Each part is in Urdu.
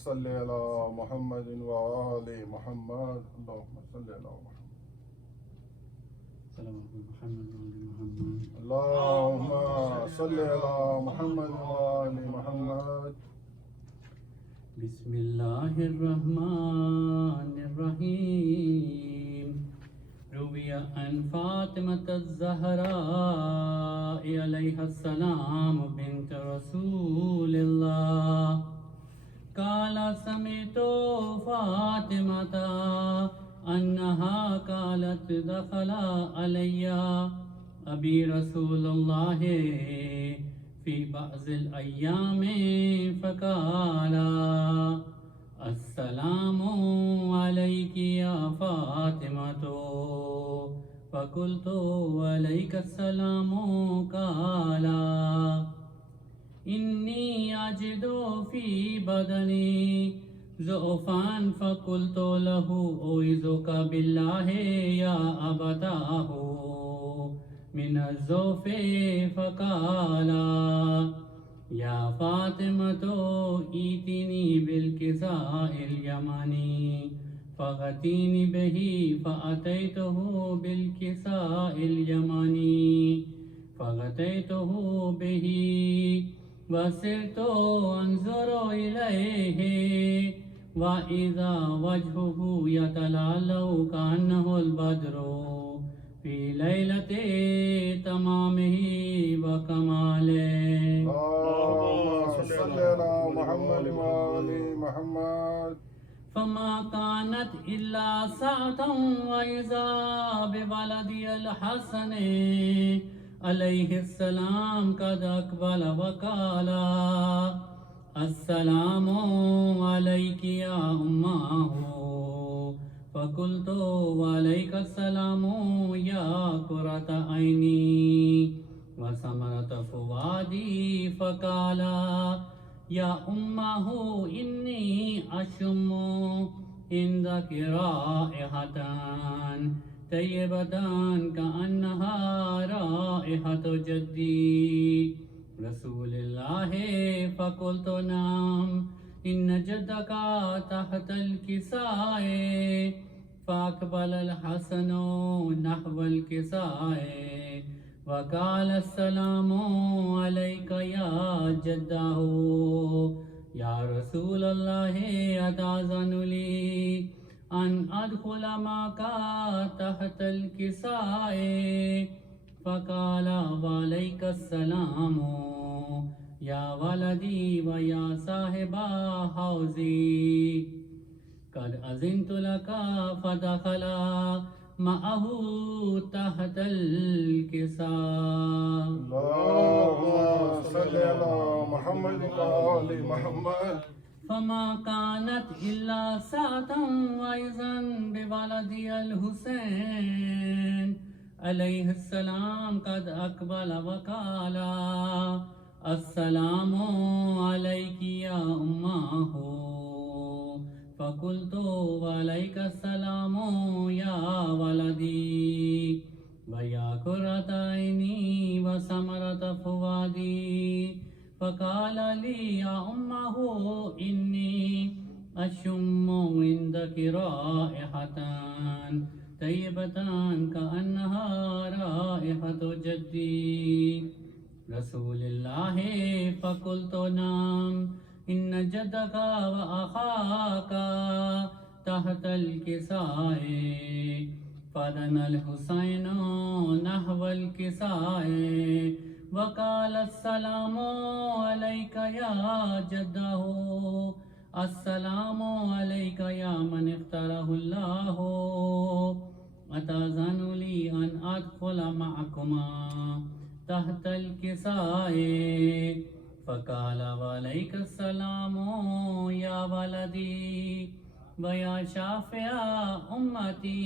صل على محمد وآل محمد اللهم صل على محمد اللهم صل على محمد وآل محمد. بسم اللہ الرحمن الرحیم. روی عن فاطمة الزہراء علیہ السلام بنت رسول اللہ قال سمعت فاطمة انہا قالت دخل علی ابی رسول اللہ فی بعض الایام فقال السلام علیک یا فاطمۃ فقلت علیک السلام قال انی اجد فی بدنی ضعفان فقلت له اعوذک باللہ یا ابتاہ من الضعف فقال یا فاطمۃ ایتنی بالکساء الیمانی فغتینی بہ فأتیتہ بالکساء الیمانی فغتیتہ بہ وسرت انظر الیہ وإذا وجهه يتلألأ كأنه البدر في ليلة تمامه وكماله. اللهم صل على محمد وآل محمد. فما كانت إلا ساعة وإذا بولدي الحسن عليه السلام قد أقبل وقال السلام علیک یا امہ فقلت وعلیک السلام یا قرۃ عینی وثمرۃ فؤادی فقال یا امہ انی اشم عندک رائحۃ طیبۃ کأنہا رائحۃ جدی رسول اللہ فقلت نعم ان جدک تحت الکساء فاقبل الحسن نحو الکساء وقال السلام علیک یا جدہ یا رسول اللہ اتاذن لی ان ادخل معک تحت الکساء فقال وعلیک السلام یا ولدی و یا صاحب حوضی قد اذنت لک فدخل معه تحت الکساء. اللهم صل على محمد وآل محمد. فما كانت إلا ساعة وإذا بولدي الحسين علیہ السلام قد اقبل وقال السلام علیک یا امہ فقلت وعلیک السلام یا ولدی ویا قرۃ عینی وثمرۃ فؤادی فقال لی یا امہ انی اشم عندک رائحۃ طیبۃ کأنہا رائحۃ جدی رسول اللہ فقلت نعم ان جدک واخاک تحت الکساء فدن الحسین نحو الکساء وقال السلام علیک یا جدہ السلام علیک یا من اختارہ اللہ اتاذن لی ان ادخل معکما تحت الکساء فقال وعلیک السلام یا ولدی ویا شافع امتی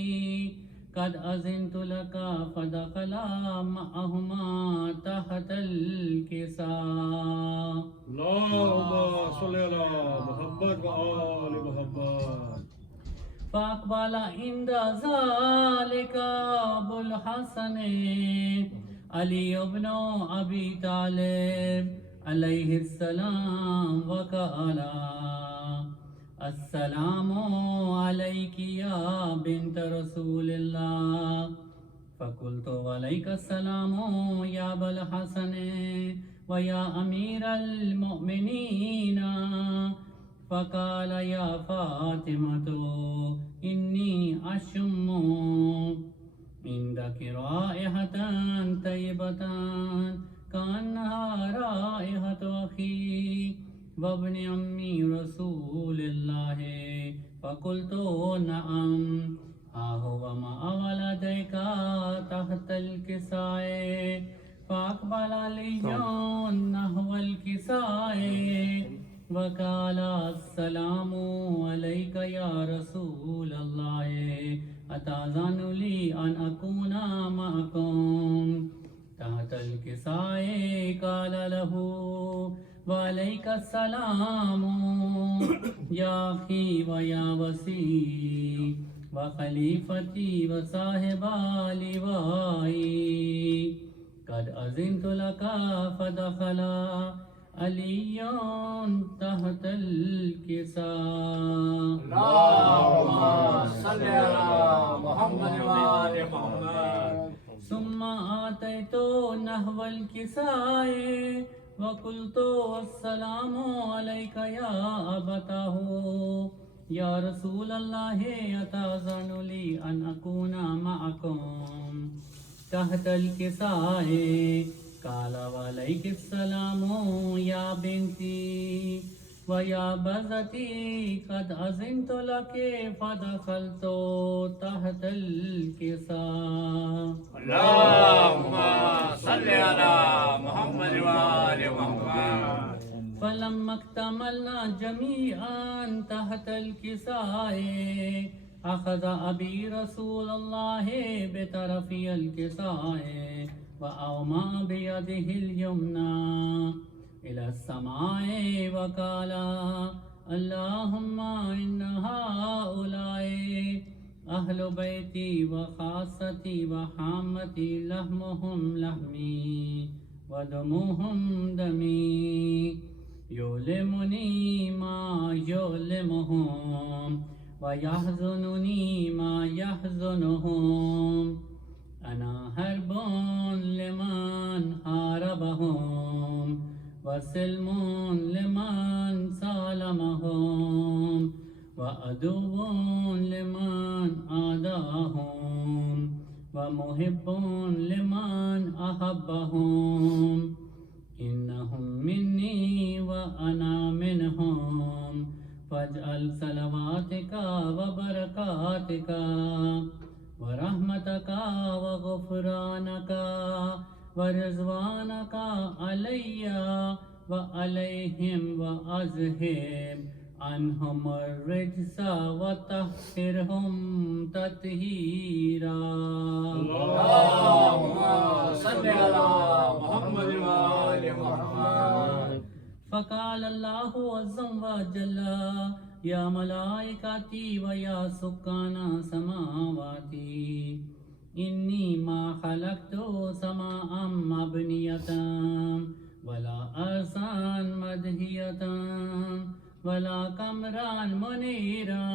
قد اذنت لک فدخل معہما تحت الکساء. اللهم صل على محمد وآل محمد. فاقبل عند ذلك ابو الحسن علی ابن ابی طالب علیہ السلام وقال السلام عليك يا بنت رسول الله. فقلت وعليك السلام يا أبا الحسن ويا أمير المؤمنين. فقال يا فاطمة إني أشم عندك رائحة طيبة كأنها رائحة أخي وابن عمي رسول الله. فقلت نعم ها هو مع ولديك تحت الكساء. فأقبل علي نحو الكساء وقال السلام عليك يا رسول الله. أتأذن لي أن أكون معكم تحت الكساء؟ قال له وعليك السلام يا أخي ويا وسي وخليفتي وصاحب لوائي. قد أذنت لك. فدخل علي تحت الكساء. اللهم صل على محمد وآل محمد. ثم آتيت نحو الكساء وقلت السلام عليك يا أبتاه يا رسول الله. أتأذن لي أن أكون معكم تحت الكساء؟ قال وعليك السلام يا بنتي ويا بزتي. قد أذنت لك. فدخلت تحت الكساء. اللهم صل على محمد وآل محمد. فلما اكتملنا جميعا تحت الكساء أخذ أبي رسول الله بطرفي الكساء وأومأ بيده اليمنى إلى السماء وقال اللهم إن هؤلاء أهل بيتي وخاصتي وحامتي لحمهم لحمي ودمهم دمي. يؤلمني ما يؤلمهم ويحزنني ما يحزنهم. أنا حرب لمن حاربهم وسلم لمن سالمهم وعدو لمن عاداهم ومحب لمن أحبهم. إنهم مني وأنا منهم. فاجعل صلواتك وبركاتك ورحمتك وغفرانك ورضوانك علي وعليهم وأذهب عنهم الرجس وطهرهم تطهيرا. اللهم صل على محمد وآل محمد. فقال الله عز وجل يا ملائكتي ويا سكان سماواتي إني ما خلقت سماء مبنية ولا أرضا مدهية ولا قمرا منيرا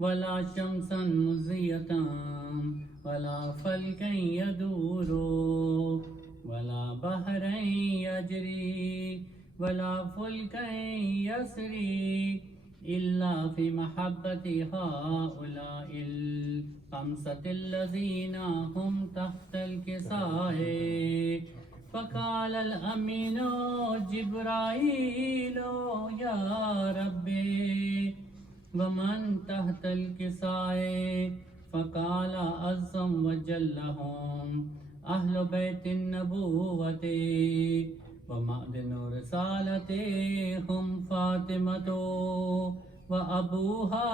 ولا شمسا مزية ولا فلكا يدور ولا بحرا يجري ولا فلكا يسري إلا في محبة هؤلاء الخمسة الذين هم تحت الكساء. فقال الأمين جبرائيل يا ربي ومن تحت الكساء؟ فقال عز وجل هم أهل بيت النبوة ومعدن رسالته هم فاطمة وأبوها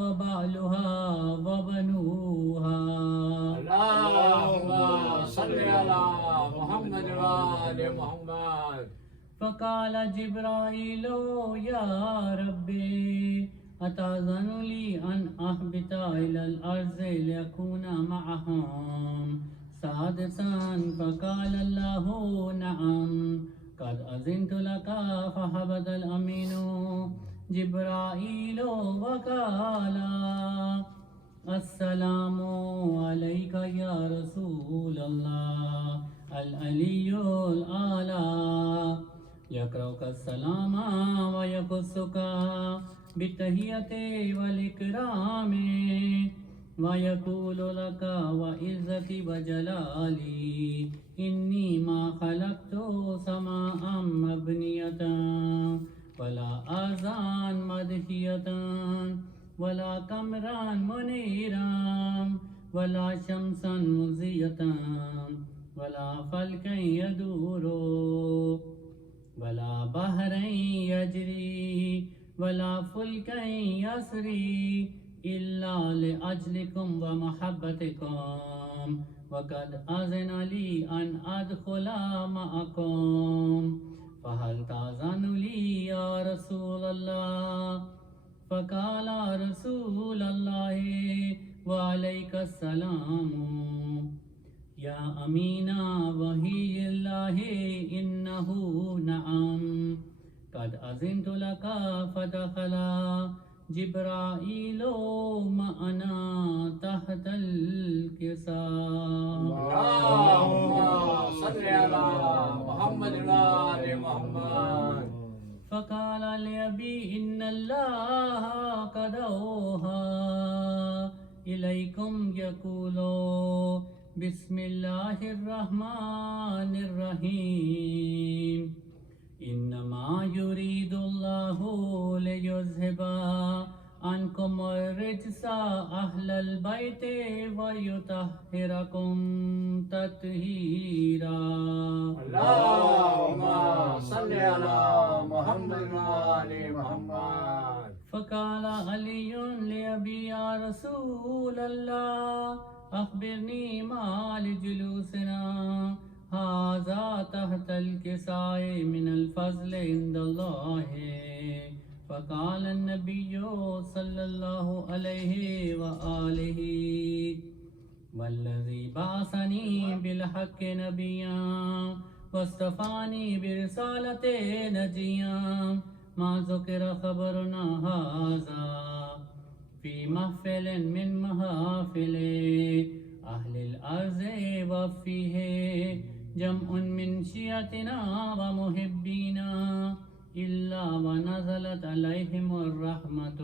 وبعلها وبنوها. اللهم صل على محمد وآل محمد. فقال جبرائيل يا ربي أتأذن لي أن أهبط إلى الأرض لأكون معهم سادسا؟ فقال الله نعم قد أذنت لك. فهبط الأمين جبرائيل وقال السلام عليك يا رسول الله العلي الأعلى يقرأك السلام ويقصك بالتحية والإكرام ويقول لك وعزتي وجلالي إني ما خلقت سماء مبنية ولا آذان مدحية ولا قمرا منيرا ولا شمسا مضية ولا فلكا يدور ولا بحرا يجري ولا فلكا يسري إلا لأجلكم ومحبتكم وقد أذن لي أن أدخل معكم فهل تأذن لي يا رسول الله فقال رسول الله وعليك السلام يا أمين وحي الله إنه نعم قد أذنت لك فدخل جبرائيل معنا تحت الكساء اللهم صل على محمد وآل محمد فقال لأبي إن الله قد أوحى إليكم يقول بسم الله الرحمن الرحيم إنما يريد الله ليذهب عنكم الرجس أهل البيت ويطهركم تطهيرا اللهم صل على محمد وآل محمد فقال علي لأبي يا رسول الله أخبرني ما لجلوسنا هذا تحت الكساء من الفضل عند الله فقال النبي صلى الله عليه وآله والذي بعثني بالحق نبيا واصطفاني برسالة نجيا ما ذكر خبرنا هذا في محفل من محافل أهل الأرض وفيه جمع من شيعتنا ومحبينا إلا ونزلت عليهم الرحمة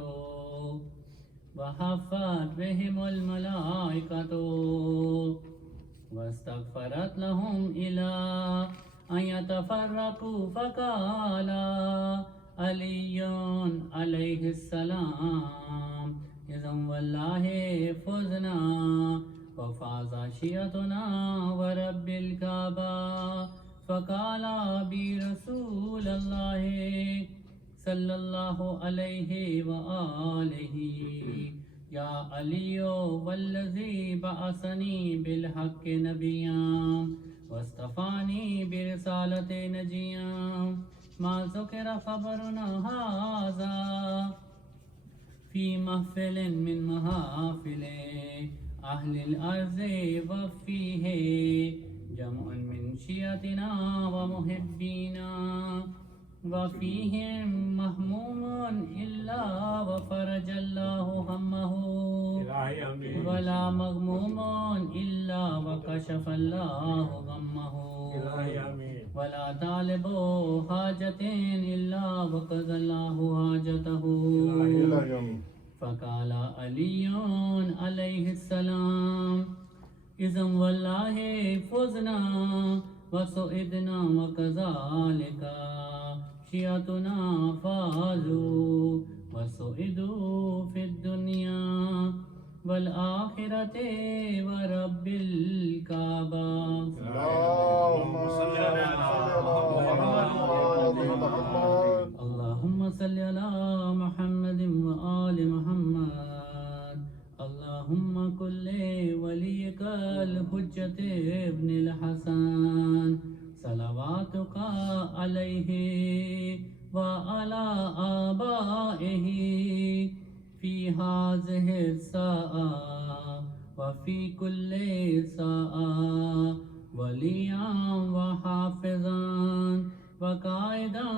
وحفت بهم الملائكة واستغفرت لهم إلى أن يتفرقوا فقال علي عليه السلام إذا والله فزنا وفاز شيعتنا ورب الكعبة فقال برسول الله صلى الله عليه وآله يا علي والذي بعثني بالحق نبيا واصطفاني برسالة نجيا ما ذكر خبرنا هذا في محفل من محافل أهل الأرض وفيه جمع من شيعتنا ومحبينا وفيهم مهموم إلا وفرج الله همه إلهي آمين ولا مغموم إلا وكشف الله غمه إلهي آمين ولا طالب حاجة إلا وقضى الله حاجته إلى يوم فقال علي عليه السلام إذا والله فزنا وسعدنا وكذلك شيعتنا فازوا وسعدوا في الدنيا والآخرة ورب الكعبة اللهم صل على محمد وآل محمد اللهم صل على محمد وآل محمد اللهم كل وليك الحجة ابن الحسن صلواتك عليه وعلى آبائه في هذه الساعة وفي كل ساعة وليا وحافظا وقائدا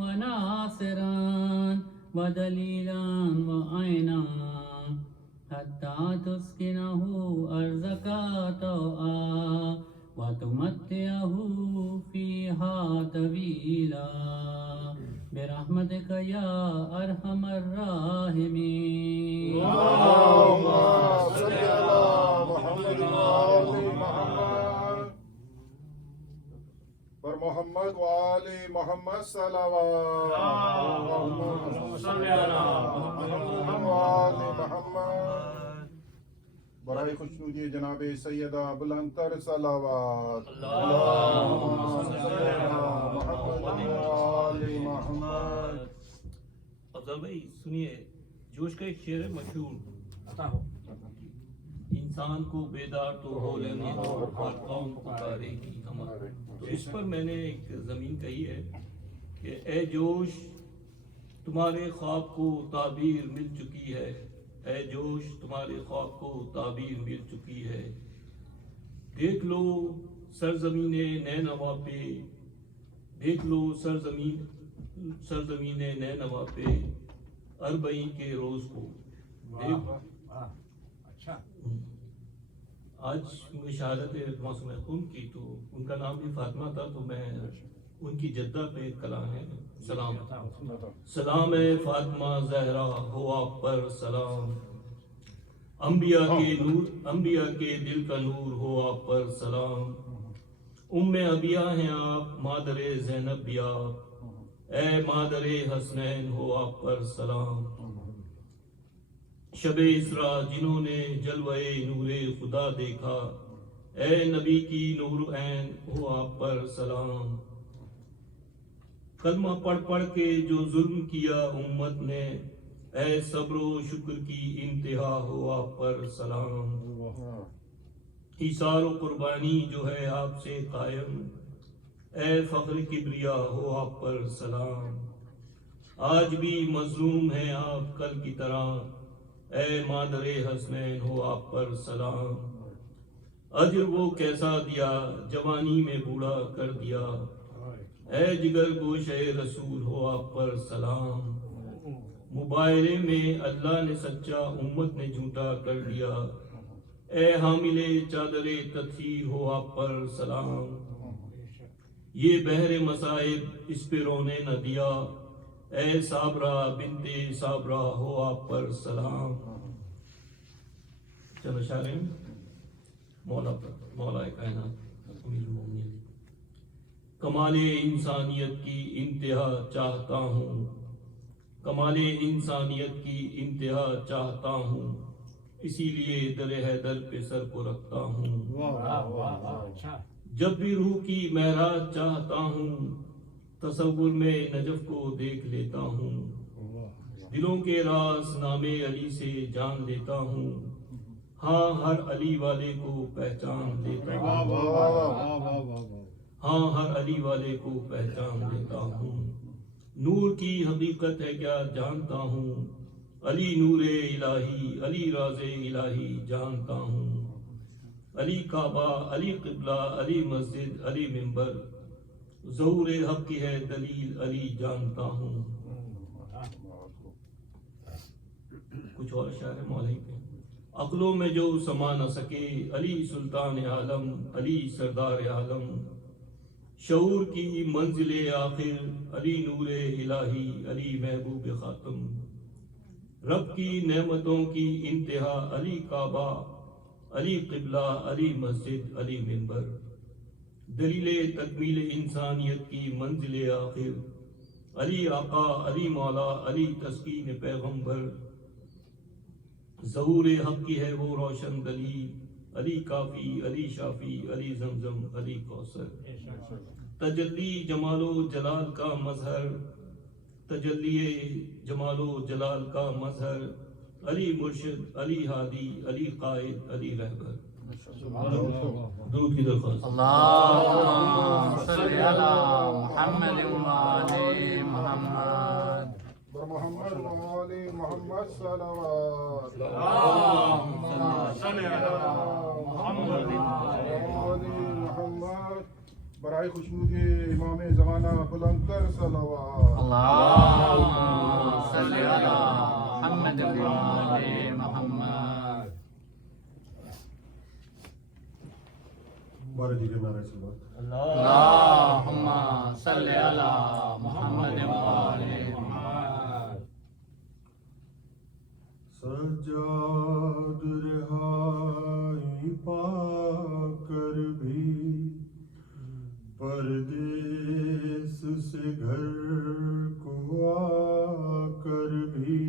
وناصرا ودليلا وعينا حتى تسكنه أرضك طوعا وتمتعه فيها طويلا برحمتك يا أرحم الراحمين. اللهم صل على محمد وآل محمد پر محمد وآل محمد صلوات. اللهم صل على محمد وآل محمد. برائے خوشنودی جناب سیدہ بلندتر صلوات. اللهم صل على محمد وآل محمد. افضل بھائی سنیے، جوش کا ایک شعر ہے مشہور، انسان کو بیدار تو ہو لینے دو اور قوم پکارے گی ہمارے. تو اس پر میں نے ایک زمین کہی ہے کہ اے جوش تمہارے خواب کو تعبیر مل چکی ہے، اے جوش تمہارے خواب کو تعبیر مل چکی ہے. دیکھ لو سرزمین نینوا پہ، دیکھ لو سرزمین نینوا پہ اربعین کے روز کو. آج مجھے شہادت موسم خون کی، تو ان کا نام بھی فاطمہ تھا، تو میں ان کی جدہ پہ کلام ہے. سلام سلام ہے فاطمہ زہرا ہو آپ پر سلام، انبیاء کے نور، انبیاء کے دل کا نور ہو آپ پر سلام. ام ابیا ہیں آپ، مادر زینب بھی آپ، اے مادر حسنین ہو آپ پر سلام. شب اسرا جنہوں نے جلوہ نور خدا دیکھا، اے نبی کی نور عین ہو آپ پر سلام. کلمہ پڑھ پڑھ کے جو ظلم کیا امت نے، اے صبر و شکر کی انتہا ہو آپ پر سلام. ایثار و قربانی جو ہے آپ سے قائم، اے فخر کبریا ہو آپ پر سلام. آج بھی مظلوم ہیں آپ کل کی طرح، اے مادر حسنین ہو آپ پر سلام. اجر وہ کیسا دیا جوانی میں بوڑھا کر دیا، اے جگر گوشے رسول ہو آپ پر سلام. مباہرے میں اللہ نے سچا امت نے جھوٹا کر دیا، اے حامل چادر تطہیر ہو آپ پر سلام. یہ بحر مصائب اس پہ رونے نہ دیا، اے صابرہ بنت صابرہ ہو آپ پر سلام. چلو شاعر مولا پر، مولا کائنات امیر المومنین. کمال انسانیت کی انتہا چاہتا ہوں، کمال انسانیت کی انتہا چاہتا ہوں، اسی لیے در حیدر پہ سر کو رکھتا ہوں. جب بھی روح کی معراج چاہتا ہوں، تصور میں نجف کو دیکھ لیتا ہوں. دلوں کے راز نام علی سے جان لیتا ہوں، ہاں ہر علی والے کو پہچان لیتا ہوں، ہاں ہر علی والے کو پہچان لیتا ہوں. نور کی حقیقت ہے کیا جانتا ہوں، علی نور الہی، علی راز الہی جانتا ہوں. علی کعبہ، علی قبلہ، علی مسجد، علی منبر، ظہور حق کی ہے دلیل علی جانتا ہوں. کچھ اور شعر مولائی پہ. عقلوں میں جو سما نہ سکے، علی سلطان عالم، علی سردار عالم. شعور کی منزل آخر، علی نور الہی، علی محبوب خاتم. رب کی نعمتوں کی انتہا، علی کعبہ، علی قبلہ، علی مسجد، علی منبر. دلیل تکمیل انسانیت کی منزل آخر، علی آقا، علی مولا، علی تسکین پیغمبر. ظہور حق کی ہے وہ روشن دلیل، علی کافی، علی شافی، علی زمزم، علی کوثر. تجلی جمال و جلال کا مظہر، تجلی جمال و جلال کا مظہر. علی مرشد، علی ہادی، علی قائد، علی رہبر. درود کی درخواست. اللهم صل على محمد وآل محمد. محمد وآل محمد صلوات. اللهم صل على محمد وآل محمد. برائے خوشنودی امام زمانہ بلندتر صلوات. اللهم صل على محمد وآل محمد. بارہ دیگر نعرہ صلوات. اللهم صل على محمد وآل محمد. سجاد رہائی پا کر بھی پردیس سے گھر کو آ کر بھی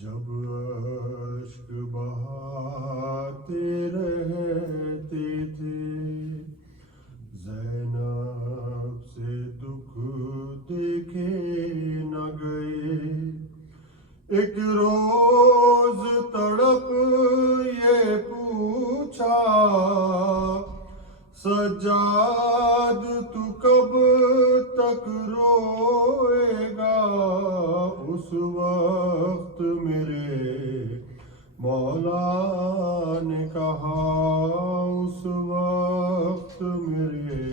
جب اشک بہاتے رہتے تھے زینب سے دکھ دیکھے نہ گئے. ایک روز تڑپ یہ پوچھا سجاد تو کب تک روئے گا. اس وقت میرے مولا نے کہا اس وقت میرے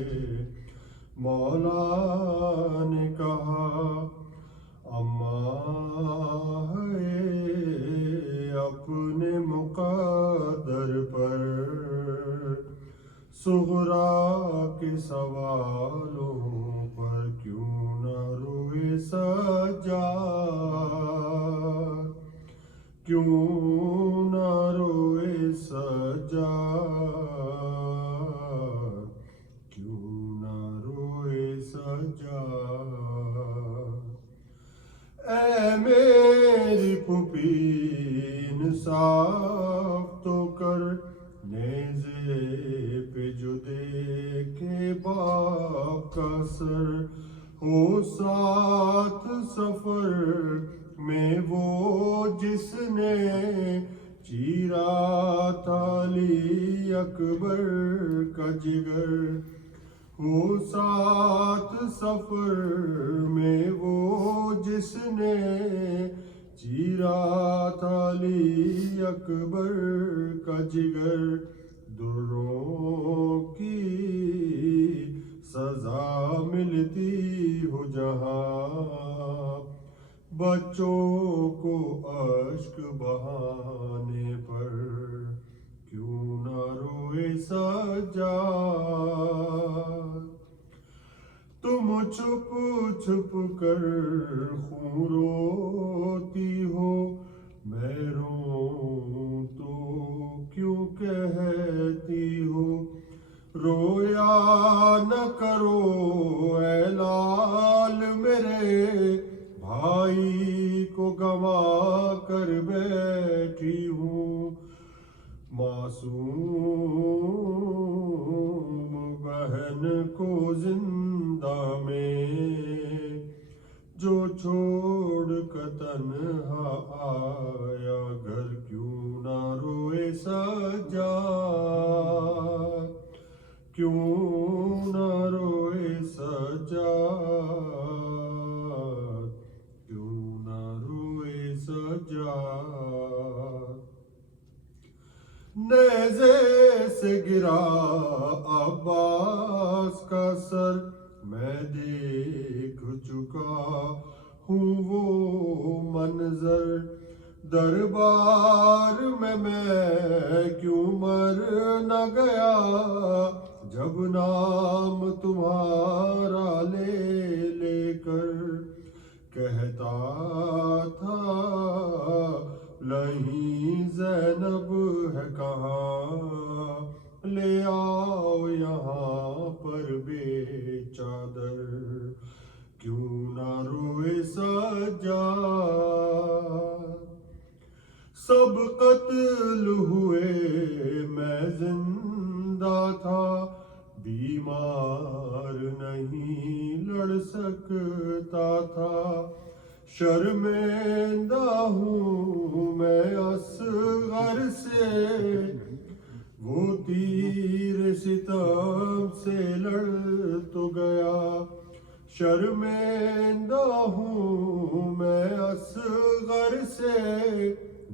مولا نے کہا اماں ہے اپنے مقدر پر صغرا کے سوالوں پر کیوں نہ روئے سجاد کیوں نہ روئے سجاد کیوں نہ روئے سجاد. اے میری پھوپھی انصاف تو کر نیزے پہ جو دیکھے باپ کا سر ہو ساتھ سفر میں وہ جس نے چیرا تھا علی اکبر کا جگر ہو ساتھ سفر میں وہ جس نے چیرا تھا علی اکبر کا جگر. دروں کی سزا ملتی ہو جہاں بچوں کو اشک بہانے پر کیوں نہ روئے سجاد. تم چھپ چھپ کر خون روتی ہو میں روں تو کیوں کہتی ہو رویا نہ کرو اے لال میرے بھائی کو گوا کر بیٹھی ہوں. معصوم بہن کو زندہ میں جو چھوڑ کر تنہا آیا گھر کیوں نہ روئے سجاد کیوں نہ روئے سجاد کیوں نہ روئے سجاد. نیزے سے گرا عباس کا سر میں دیکھ چکا ہوں وہ منظر دربار میں کیوں مر نہ گیا جب نام تمہارا لے لے کر کہتا تھا نہیں زینب ہے کہاں لے آؤ یہاں پر بے چادر کیوں نہ روئے سجاد. سب قتل ہوئے میں زندہ تھا بیمار نہیں لڑ سکتا تھا شرمندہ ہوں میں اصغر سے وہ تیر ستم سے لڑ تو گیا شرمندہ ہوں میں اصغر سے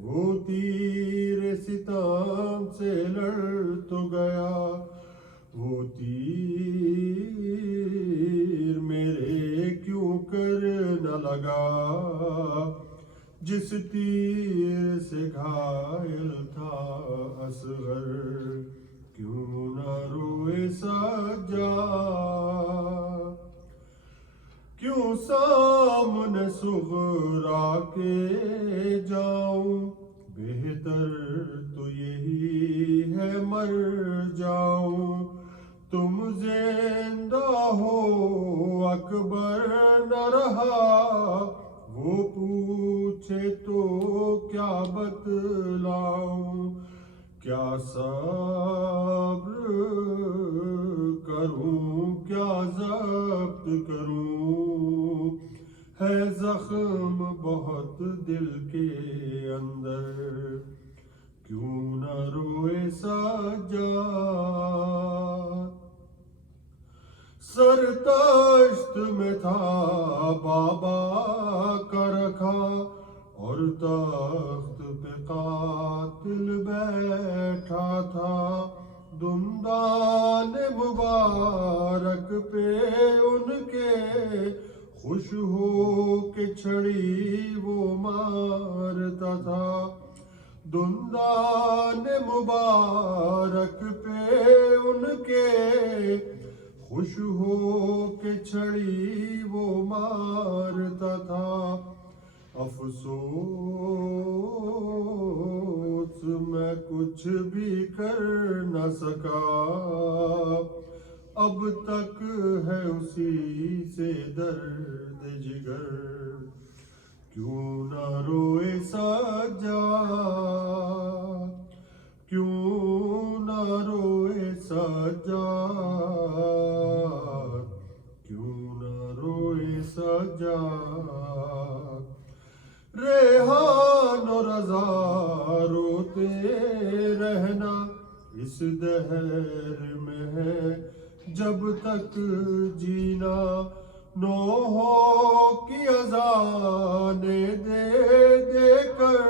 وہ تیر ستم سے لڑ تو گیا وہ تیر میرے کیوں کر نہ لگا جس تیر سے گھائل تھا اصغر کیوں نہ روئے سجاد، کیوں سامنے صغرا کے جاؤں، بہتر تو یہی ہے مر جاؤں، تم زندہ ہو اکبر نہ رہا، وہ پوچھے تو کیا بتلاؤں، کیا صبر کروں کیا ضبط کروں، ہے زخم بہت دل کے اندر، کیوں نہ روئے سجاد، سر تشت میں تھا بابا کا رکھا، اور تخت پہ قاتل بیٹھا تھا، دندان مبارک پہ ان کے خوش ہو کے چھڑی وہ مارتا تھا، دندان مبارک پہ ان کے خوش ہو کے چھڑی وہ مارتا تھا، افسوس میں کچھ بھی کر نہ سکا، اب تک ہے اسی سے درد جگر، کیوں نہ روئے سجاد، کیوں نہ روئے سجاد، کیوں نہ روئے سجاد، ریحان و رضا روتے رہنا اس دہر میں ہے، جب تک جینا نو ہو کی اذانیں دے دے کر،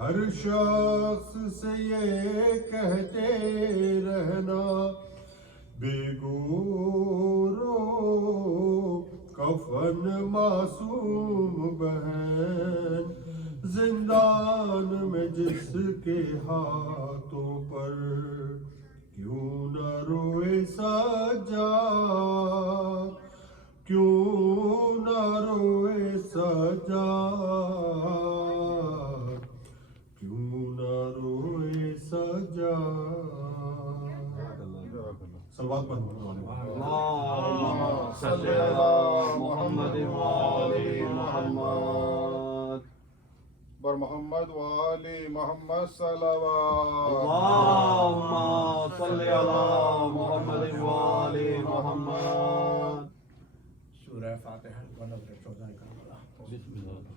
ہر شخص سے یہ کہتے رہنا، بے گورو کفن معصوم بہن، زندان میں جس کے ہاتھوں پر، کیوں نہ روئے سجاد، کیوں نہ روئے سجاد، کیوں نہ روئے سجاد، صلوات پڑھو۔ اللہم صلی علی محمد وآل محمد، بر محمد وآل محمد صلوات، اللہم صلی علی محمد وآل محمد۔ سورہ فاتحہ و نظر 14 کربلا۔ بسم اللہ۔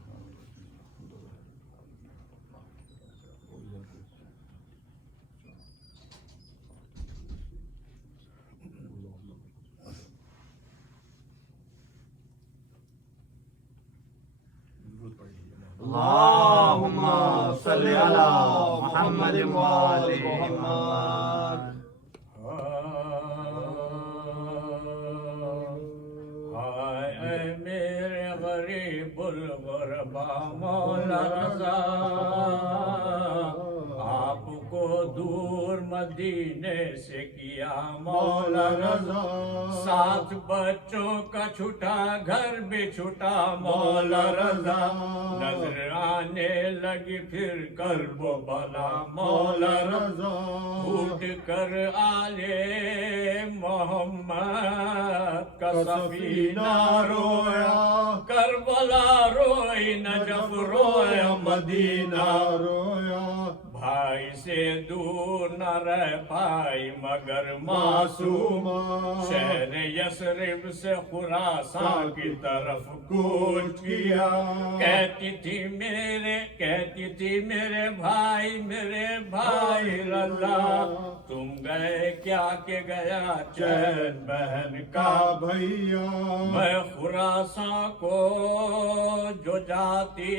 اللہم صلی علی محمد وآل محمد۔ ہائے اے میرے غریب الغربا مولا رضا، آپ کو دور مدینے سے کیا مولا رضا، ساتھ بچوں کا چھٹا گھر بھی چھٹا مولا رضا، نظر آنے لگی پھر کرب و بلا مولا رضا، اٹھ کر آلے محمد کا سفینہ رویا، کربلا روئی نجف رویا، مدینہ رویا، بھائی سے دور نہ رہ پائی مگر معصوم، شہر یثرب سے خراسان کی طرف کوچ کیا، کہتی تھی میرے بھائی رضا، تم گئے کیا کہ گیا چین بہن کا بھیا، میں خراسان کو جو جاتی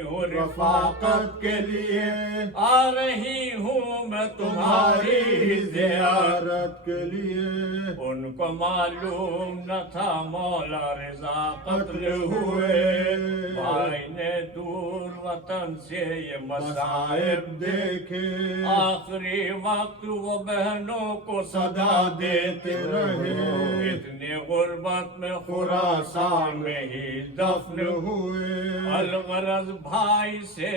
ہوں رفاقت کے لیے، آ رہی ہوں میں تمہاری زیارت کے لیے، ان کو معلوم نہ تھا مولا رضا قتل ہوئے، بھائی نے دور وطن سے یہ مصائب دیکھے، آخری وقت وہ بہنوں کو صدا دیتے رہے، اتنی غربت میں خراسان میں ہی دفن ہوئے، الغرض بھائی سے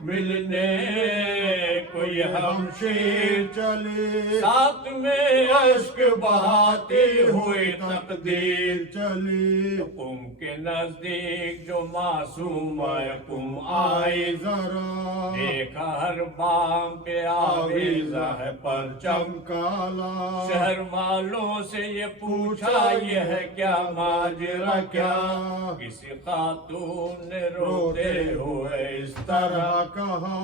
ملنے کوئی ہمشیر چلی، ساتھ میں اشک بہاتی ہوئی تقدیر چلی، قم کے نزدیک جو معصوم قم آئی، ذرا دیکھا ہر بام پہ آویزہ ہے پرچم، کالا، شہر والوں سے یہ پوچھا یہ ہے کیا ماجرا کیا، کسی خاتون نے روتے ہوئے اس طرح کہا،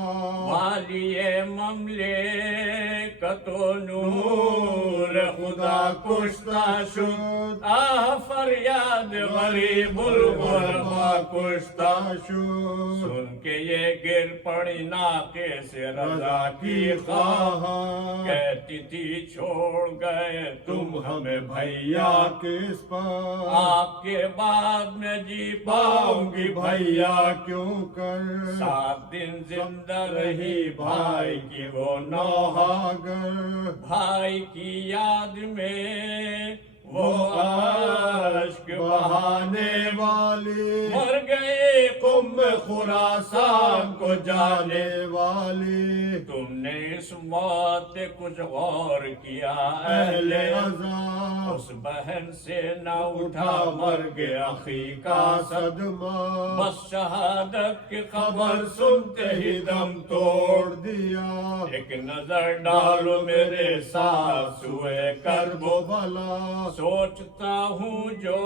والی مملکت و نور خدا کشتا شد، آہ فریاد غریب الغربا کشتا شد، سن کے یہ گر پڑی ناقے سے رضا کی خواہاں، کہتی تھی چھوڑ گئے تم ہمیں بھیا، کس پر آپ کے بعد میں جی پاؤں گی بھیا، کیوں کر 7 دن زندہ رہی بھائی کی وہ نوحہ، گر بھائی کی یاد میں وہ اشک بہانے والی، مر گئے قم خراسان کو جانے، والی، تم نے اس موت پہ کچھ غور کیا اہل عذاب، اس بہن سے نہ اٹھا مرگ اخی کا صدمہ، بس شہادت کی خبر سنتے ہی دم توڑ دیا، ایک نظر ڈالو میرے ساتھ سوئے کرب و بلا، سوچتا ہوں جو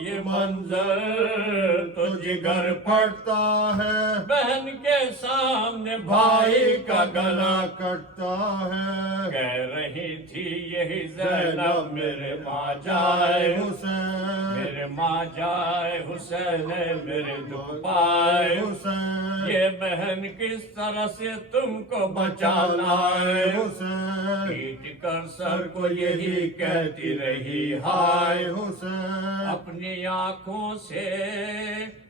یہ منظر تو جگر پھٹتا ہے، بہن کے سامنے بھائی کا گلا کٹتا ہے، کہہ رہی تھی یہی زینب میرے ماں جائے حسین، میرے ماں جائے حسین میرے دکھ پائے، حسین، یہ بہن کس طرح سے تم کو بچانا ہے، حسین، پیٹ کر سر کو یہی کہتی رہی ہائے، حسین، اپنی آنکھوں سے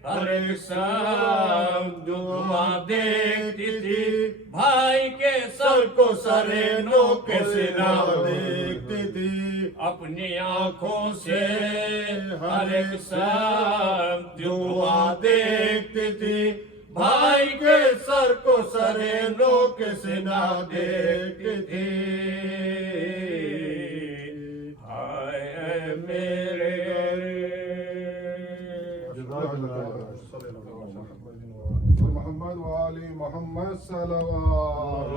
ہر ایک سمت دعا دیکھتی تھی، بھائی کے سر کو سرے نو کے سنا دیکھتی تھی، اپنی آنکھوں سے ہر ایک سمت دعا دیکھتی تھی، بھائی کے سر کو سرے نو کے سنا دیکھتی تھی، ہائے میرے محمد والی محمد صلوات،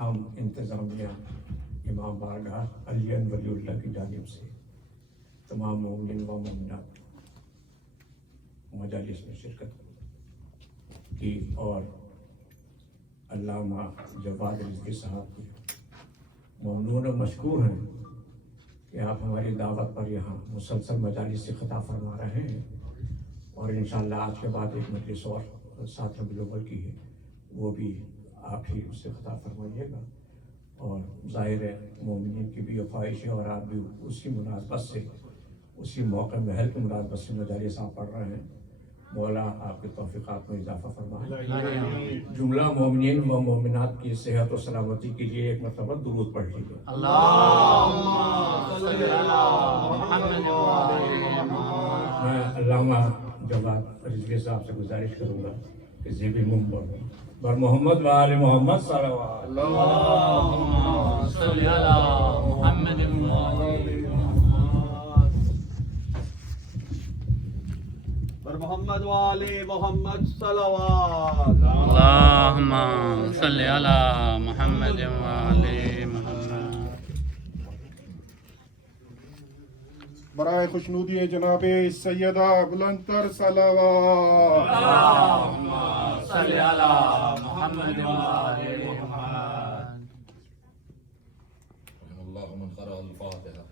ہم انتظامیہ امام بارگاہ علی ولی اللہ کی جانب سے تمام مومنین و مومنات مجالس میں شرکت کی اور علامہ جواد رضوی صاحب کی ممنون و مشکور ہیں کہ آپ ہماری دعوت پر یہاں مسلسل مجالس سے خطاب فرما رہے ہیں، اور انشاءاللہ آج کے بعد ایک مجلس اور ساتھ ربیع الاول کی ہے، وہ بھی آپ ہی اس سے خطاب فرمائیے گا، اور ظاہر ہے مومنین کی بھی خواہش ہے اور آپ بھی اس کی مناسبت سے اسی موقع محل کی مناسبت سے مجالس آپ پڑھ رہے ہیں، مولا آپ کے توفیقات میں اضافہ فرمائے، جملہ مومنین و مومنات کی صحت و سلامتی کے لیے ایک مرتبہ درود پڑھ لیجیے۔ میں علامہ جواد رضوی صاحب سے گزارش کروں گا کہ زیب منبر بر محمد و آل محمد صلوات، اللهم صل على محمد بر محمد وآل محمد صلوات، اللهم صل على محمد وآل محمد۔ برائے خوشنودی جناب سیدہ بلندتر صلوات، اللهم صل على محمد وآل محمد۔ اللهم من قرأ الفاتحة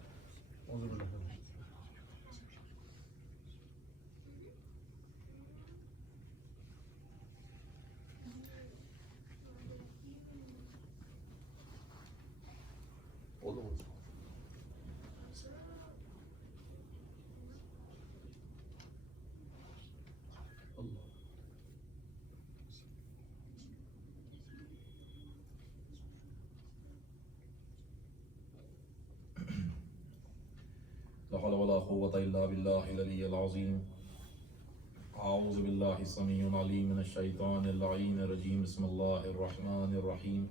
لا حول ولا قوة إلا بالله العلي العظيم. أعوذ بالله السميع العليم من الشيطان اللعين الرجيم. بسم الله الرحمن الرحيم.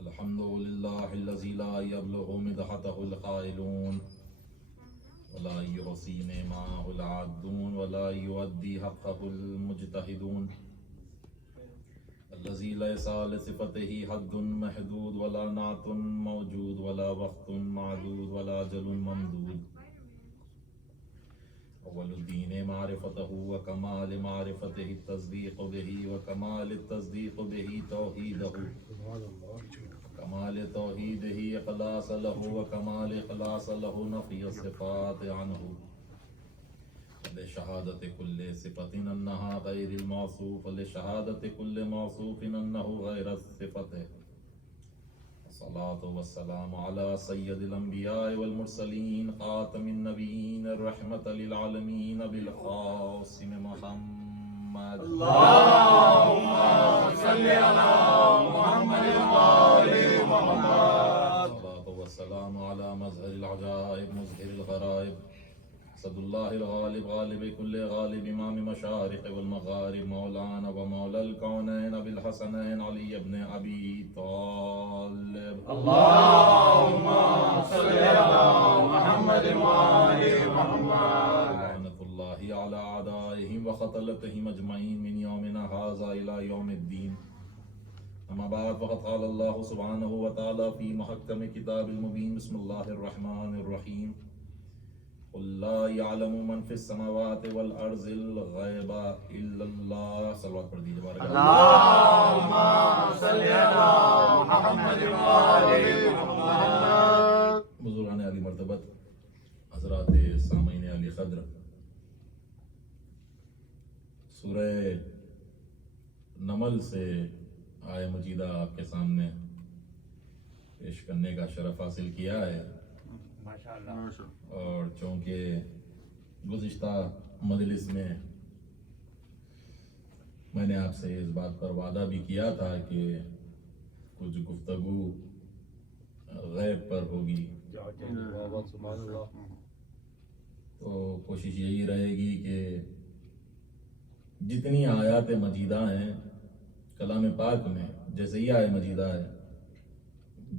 الحمد لله الذي لا يبلغ مدحته القائلون ولا يحصي نعمه العادون ولا يؤدي حقه المجتهدون، الذي ليس لصفته حد محدود ولا نعت موجود ولا وقت معدود ولا أجل ممدود. أول الدين معرفته وكمال معرفته التصديق به وكمال التصديق به توحيده كمال توحيده إخلاص له وكمال إخلاص له نفي الصفات عنه لشهادة كل صفة أنها غير الموصوف لشهادة كل موصوف أنه غير الصفة. الصلاة والسلام على سيد الأنبياء والمرسلين خاتم النبيين الرحمة للعالمين بالقاسم محمد. اللهم صل على محمد وآل محمد. الصلاة والسلام على مظهر العجائب مظهر الغرائب اسد الله الغالب غالب كل غالب امام مشارق والمغارب مولانا ومولى الكونين بالحسنين علي بن ابي طالب. اللهم صل على محمد وآل محمد. لعنة الله على اعدائهم وخطلتهم اجمعين من يومنا هذا الى يوم الدين. اما بعد فقد قال الله سبحانه وتعالى في محكم كتاب المبين. بسم الله الرحمن الرحيم. قل لا يعلم من في السماوات والارض الغيب الا الله. صلوات پڑھ دیجیے بارک اللہ. اللهم صل على محمد وآل محمد. بزرگان علی مرتبت، حضرات سامعین علی قدر، سورہ نمل سے آیہ مجیدہ آپ کے سامنے پیش کرنے کا شرف حاصل کیا ہے. اور چونکہ گزشتہ مجلس میں میں نے آپ سے اس بات پر وعدہ بھی کیا تھا کہ کچھ گفتگو غیب پر ہوگی، تو کوشش یہی رہے گی کہ جتنی آیات مجیدہ ہیں کلام پاک میں، جیسے یہ آیہ مجیدہ ہے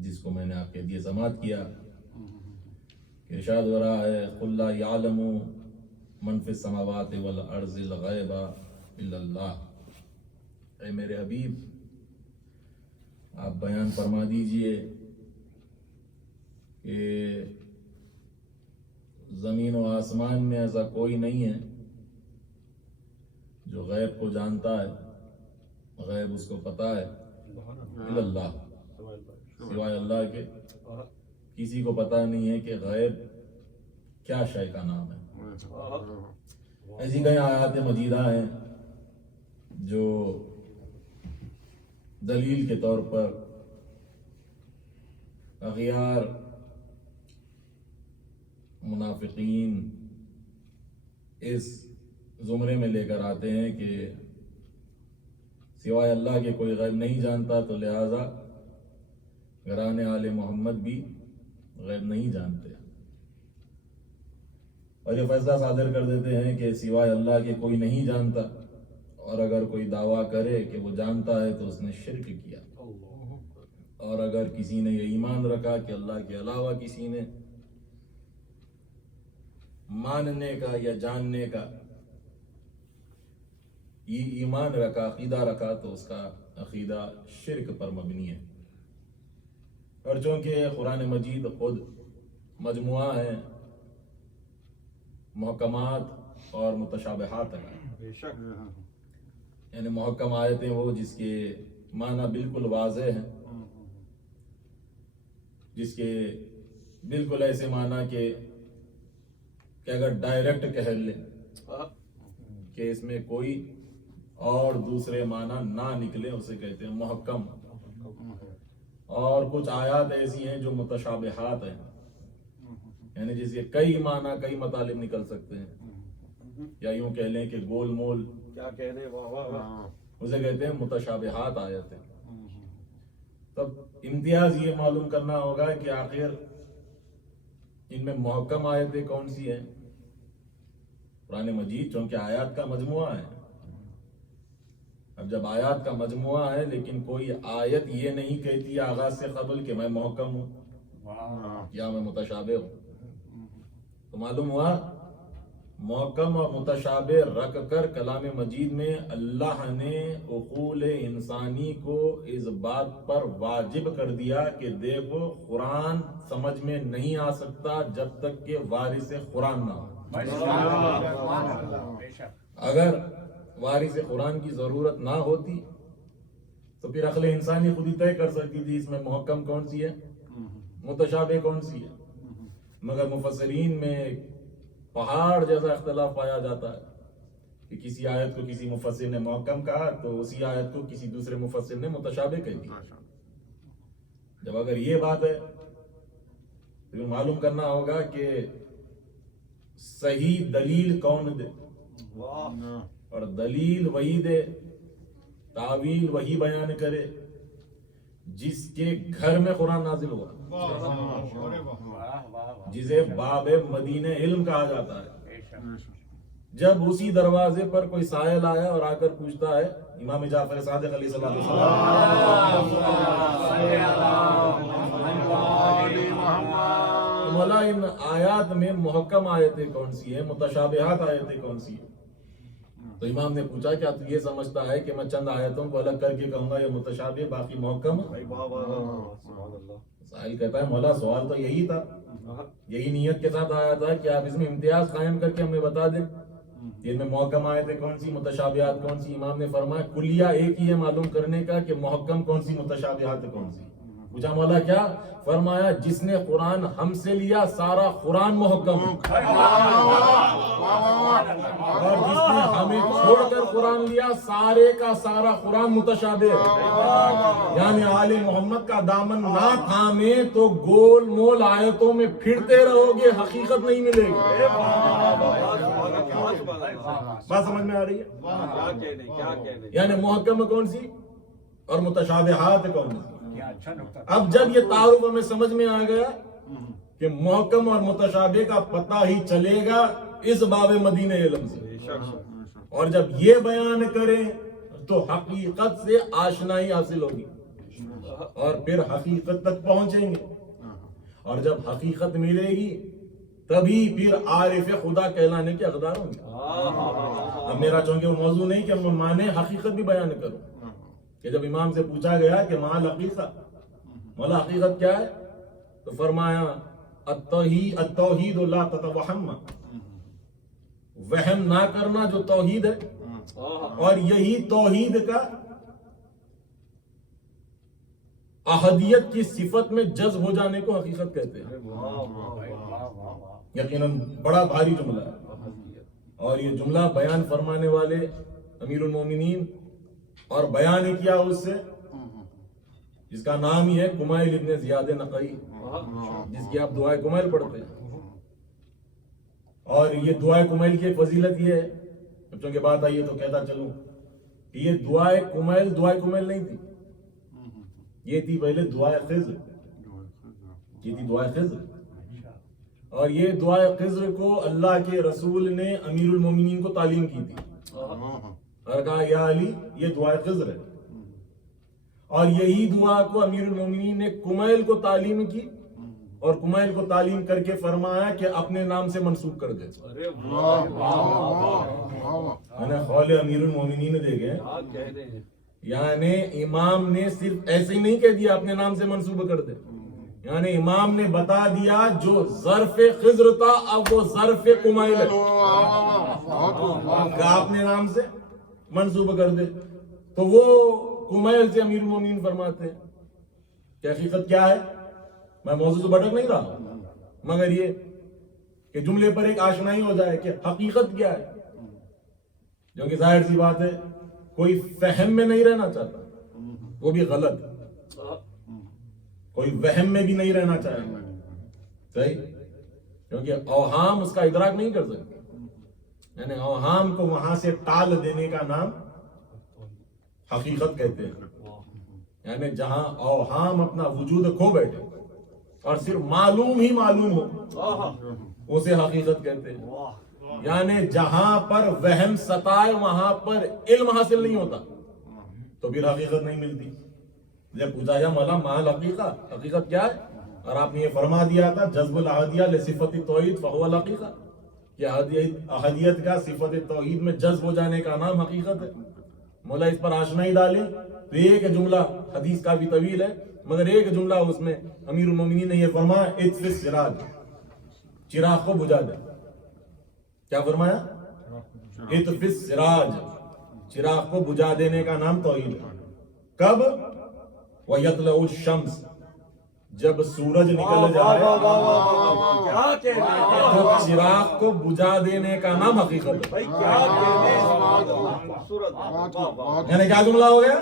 جس کو میں نے آپ کے دیے سماعت کیا، ارشاد ہو رہا ہے قل لا یعلم من فی السماوات والارض الغیب الا اللہ. اے میرے حبیب، آپ بیان فرما دیجئے کہ زمین و آسمان میں ایسا کوئی نہیں ہے جو غیب کو جانتا ہے، غیب اس کو پتا ہے، الا اللہ، سوائے اللہ کے کسی کو پتہ نہیں ہے کہ غیب کیا شے کا نام ہے. ایسی کئی آیات مجیدہ ہیں جو دلیل کے طور پر اغیار منافقین اس زمرے میں لے کر آتے ہیں کہ سوائے اللہ کے کوئی غیب نہیں جانتا، تو لہذا گھران آل محمد بھی غیب نہیں جانتے، اور یہ فیصلہ صادر کر دیتے ہیں کہ سوائے اللہ کے کوئی نہیں جانتا، اور اگر کوئی دعویٰ کرے کہ وہ جانتا ہے تو اس نے شرک کیا. اور اگر کسی نے یہ ایمان رکھا کہ اللہ کے علاوہ کسی نے ماننے کا یا جاننے کا یہ ایمان رکھا، عقیدہ رکھا، تو اس کا عقیدہ شرک پر مبنی ہے. اور چونکہ قرآن مجید خود مجموعہ ہے محکمات اور متشابہات ہیں، یعنی محکم آیتیں وہ جس کے معنی بالکل واضح ہیں، جس کے بالکل ایسے معنی کہ اگر ڈائریکٹ کہہ لیں کہ اس میں کوئی اور دوسرے معنی نہ نکلے اسے کہتے ہیں محکم. اور کچھ آیات ایسی ہیں جو متشابہات ہیں، یعنی جس کے کئی معنی کئی مطالب نکل سکتے ہیں، یا یوں کہہ لیں کہ گول مول کیا کہنے، واہ واہ واہ، اسے کہتے ہیں متشابہات آیتیں. تب امتیاز یہ معلوم کرنا ہوگا کہ آخر ان میں محکم آیتیں کون سی ہیں؟ قرآن مجید چونکہ آیات کا مجموعہ ہے. اب جب آیات کا مجموعہ ہے لیکن کوئی آیت یہ نہیں کہتی آغاز سے قبل کہ میں محکم ہوں یا میں متشابہ ہوں، تو معلوم ہوا محکم اور متشابہ رکھ کر کلام مجید میں اللہ نے عقول انسانی کو اس بات پر واجب کر دیا کہ دیکھو قرآن سمجھ میں نہیں آ سکتا جب تک کہ وارث قرآن نہ ہو. اگر وارث قرآن کی ضرورت نہ ہوتی تو پھر عقل انسانی خود ہی طے کر سکتی تھی اس میں محکم کون سی ہے، متشابہ کون سی ہے. مگر مفسرین میں پہاڑ جیسا اختلاف پایا جاتا ہے کہ کسی آیت کو کسی مفسر نے محکم کہا تو اسی آیت کو کسی دوسرے مفسر نے متشابہ کہہ دیا. جب اگر یہ بات ہے تو پھر معلوم کرنا ہوگا کہ صحیح دلیل کون دے، اور دلیل وہی دے، تعویل وہی بیان کرے جس کے گھر میں قرآن نازل ہوا، جسے باب مدینہ علم کہا جاتا ہے. جب اسی دروازے پر کوئی سائل آیا اور آ کر پوچھتا ہے امام جعفر صادق علیہ السلام مولا ان آیات میں محکم آیتیں کون سی ہیں، متشابہات آیتیں کون سی ہیں؟ تو امام نے پوچھا کیا تو یہ سمجھتا ہے کہ میں چند آیتوں کو الگ کر کے کہوں گا یہ متشابہ باقی محکم؟ سائل کہتا ہے مولا سوال تو یہی تھا، یہی نیت کے ساتھ آیا تھا کہ آپ اس میں امتیاز قائم کر کے ہمیں بتا دیں ان میں محکم آیتیں کون سی، متشابہات کون سی. امام نے فرمایا کلیہ ایک ہی ہے معلوم کرنے کا کہ محکم کون سی، متشابہات کون سی. پوچھا مولا کیا؟ فرمایا جس نے قرآن ہم سے لیا سارا قرآن محکم، اور جس نے ہمیں چھوڑ کر قرآن لیا سارے کا سارا قرآن متشابہ ہے. یعنی آل محمد کا دامن نہ تھامے تو گول مول آیتوں میں پھرتے رہو گے، حقیقت نہیں ملے گی. بات سمجھ میں آ رہی ہے؟ یعنی محکم کون سی اور متشابہات کون سی. اب جب یہ تعارف ہمیں سمجھ میں آ گیا کہ محکم اور متشابہ کا پتہ ہی چلے گا اس باب مدینہ علم سے، اور جب یہ بیان کریں تو حقیقت سے آشنائی حاصل ہوگی اور پھر حقیقت تک پہنچیں گے، اور جب حقیقت ملے گی تبھی پھر عارف خدا کہلانے کے حقدار ہوں گے. اب میرا چونکہ وہ موضوع نہیں کہ میں مانے حقیقت بھی بیان کروں کہ جب امام سے پوچھا گیا کہ مال حقیقت، مولا حقیقت کیا ہے، تو فرمایا التوحید لا تتوہم، وہم نہ کرنا جو توحید ہے، اور یہی توحید کا احدیت کی صفت میں جذب ہو جانے کو حقیقت کہتے ہیں. یقیناً بڑا بھاری جملہ ہے، اور یہ جملہ بیان فرمانے والے امیر المومنین اور بیان کیا اس سے جس کا نام ہی ہے کمائل ابن زیاد نقعی، جس کی آپ دعائے کمائل پڑھتے ہیں. اور یہ دعائے کمائل کی فضیلت یہ ہے، چونکہ بات آئی ہے تو کہتا چلوں کہ یہ دعائے کمائل نہیں تھی، یہ تھی پہلے دعائے خضر. یہ تھی دعائے خضر، اور یہ دعائے خضر کو اللہ کے رسول نے امیر المومنین کو تعلیم کی تھی اور کہا یا علی یہ دعائے خضر ہے. اور یہی دعا کو امیر المومنین نے کمائل کو تعلیم کی، اور کمائل کو تعلیم کر کے فرمایا کہ اپنے نام سے منسوب کر دے. خول امیر المومنین دے گئے، یعنی امام نے صرف ایسے ہی نہیں کہہ دیا اپنے نام سے منسوب کر دے، یعنی امام نے بتا دیا جو ظرف خضر تھا اب وہ ظرف کمائل ہے، کہ اپنے نام سے منسوب کر دے. تو وہ کمائل سے امیر المومنین فرماتے ہیں کہ حقیقت کیا ہے. میں موضوع سے بھٹک نہیں رہا مگر یہ کہ جملے پر ایک آشنائی ہو جائے کہ حقیقت کیا ہے، جو کہ ظاہر سی بات ہے کوئی فہم میں نہیں رہنا چاہتا، وہ بھی غلط، کوئی وہم میں بھی نہیں رہنا چاہے گا، صحیح، کیونکہ اوہام اس کا ادراک نہیں کر سکتے. یعنی اوہام کو وہاں سے ٹال دینے کا نام حقیقت کہتے ہیں. یعنی جہاں اوہام اپنا وجود کھو بیٹھے اور صرف معلوم ہی معلوم ہو اسے حقیقت کہتے ہیں. یعنی جہاں پر وہم ستائے وہاں پر علم حاصل نہیں ہوتا تو پھر حقیقت نہیں ملتی. جب پوچھا یا مولا مال حقیقت، حقیقت کیا ہے؟ اور آپ نے یہ فرما دیا تھا جذب الاحدیہ لصفت التوحید فهو الحقیقہ، کہ احدیت کا صفت توحید میں جذب ہو جانے کا نام حقیقت ہے. مولا اس پر آشنائی ڈالیں تو ایک جملہ، حدیث کافی طویل ہے مگر ایک جملہ اس میں امیر المومنین نے یہ فرمایا اطفئ السراج، چراغ کو بجھا دے. کیا فرمایا؟ اطفئ السراج، چراغ کو بجھا دینے کا نام توحید ہے. کب؟ وَيَطْلَعُ الشَّمْسِ، جب سورج نکل جائے تو چراغ کو بجھا دینے کا نام حقیقت ہے. یعنی کیا جملہ ہو گیا؟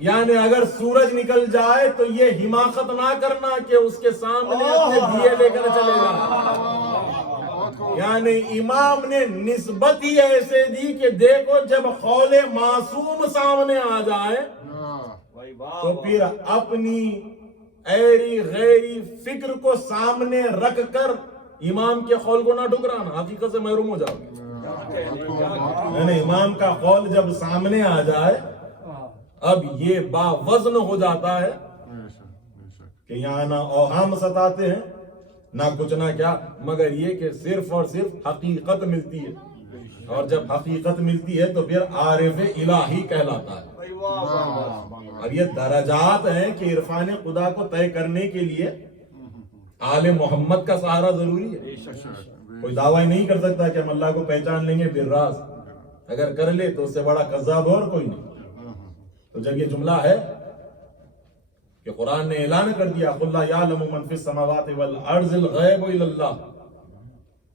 یعنی اگر سورج نکل جائے تو یہ حماقت نہ کرنا کہ اس کے سامنے اپنے دیے لے کر چلے گا. یعنی امام نے نسبت ہی ایسے دی کہ دیکھو جب قول معصوم سامنے آ جائے تو پھر اپنی ایری غیری فکر کو سامنے رکھ کر امام کے قول کو نہ ٹکرانا، حقیقت سے محروم ہو جاؤ گے. یعنی امام کا قول جب سامنے آ جائے اب یہ باوزن ہو جاتا ہے کہ یہاں نہ اوہام ستاتے ہیں نہ کچھ نہ کیا، مگر یہ کہ صرف اور صرف حقیقت ملتی ہے. اور جب حقیقت ملتی ہے تو پھر عارف الہی کہلاتا ہے. اب یہ درجات ہیں کہ عرفان خدا کو طے کرنے کے لیے آل محمد کا سہارا ضروری ہے. کوئی دعویٰ نہیں کر سکتا کہ ہم اللہ کو پہچان لیں گے بالراز، اگر کر لے تو اس سے بڑا کذاب اور کوئی نہیں. تو جب یہ جملہ ہے کہ قرآن نے اعلان کر دیا قُلْ لَا يَعْلَمُ مَنْ فِي السَّمَاوَاتِ وَالْأَرْضِ الْغَيْبَ إِلَّا اللَّهُ،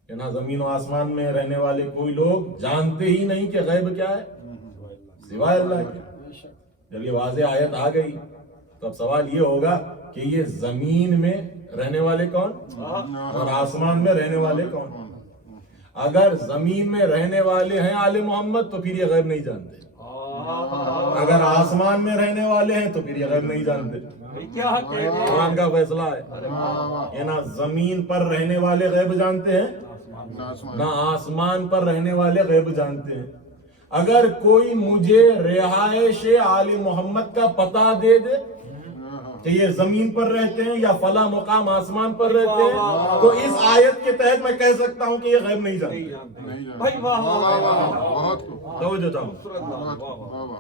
کہ نہ زمین و آسمان میں رہنے والے کوئی لوگ جانتے ہی نہیں کہ غیب کیا ہے سوائے اللہ کے. جب یہ واضح آیت آ گئی تو اب سوال یہ ہوگا کہ یہ زمین میں رہنے والے کون اور آسمان میں رہنے والے کون؟ اگر زمین میں رہنے والے ہیں آل محمد تو پھر یہ غیب نہیں جانتے، اگر آسمان میں رہنے والے ہیں تو پھر یہ غیب نہیں جانتے. قرآن کا فیصلہ ہے. یہ نہ زمین پر رہنے والے غیب جانتے ہیں نہ آسمان پر رہنے والے غیب جانتے ہیں. اگر کوئی مجھے رہائش آل محمد کا پتہ دے دے کہ یہ زمین پر رہتے ہیں یا فلاں مقام آسمان پر رہتے ہیں تو اس آیت کے تحت میں کہہ سکتا ہوں کہ یہ غیب نہیں جانتے. توجہ چاہوں،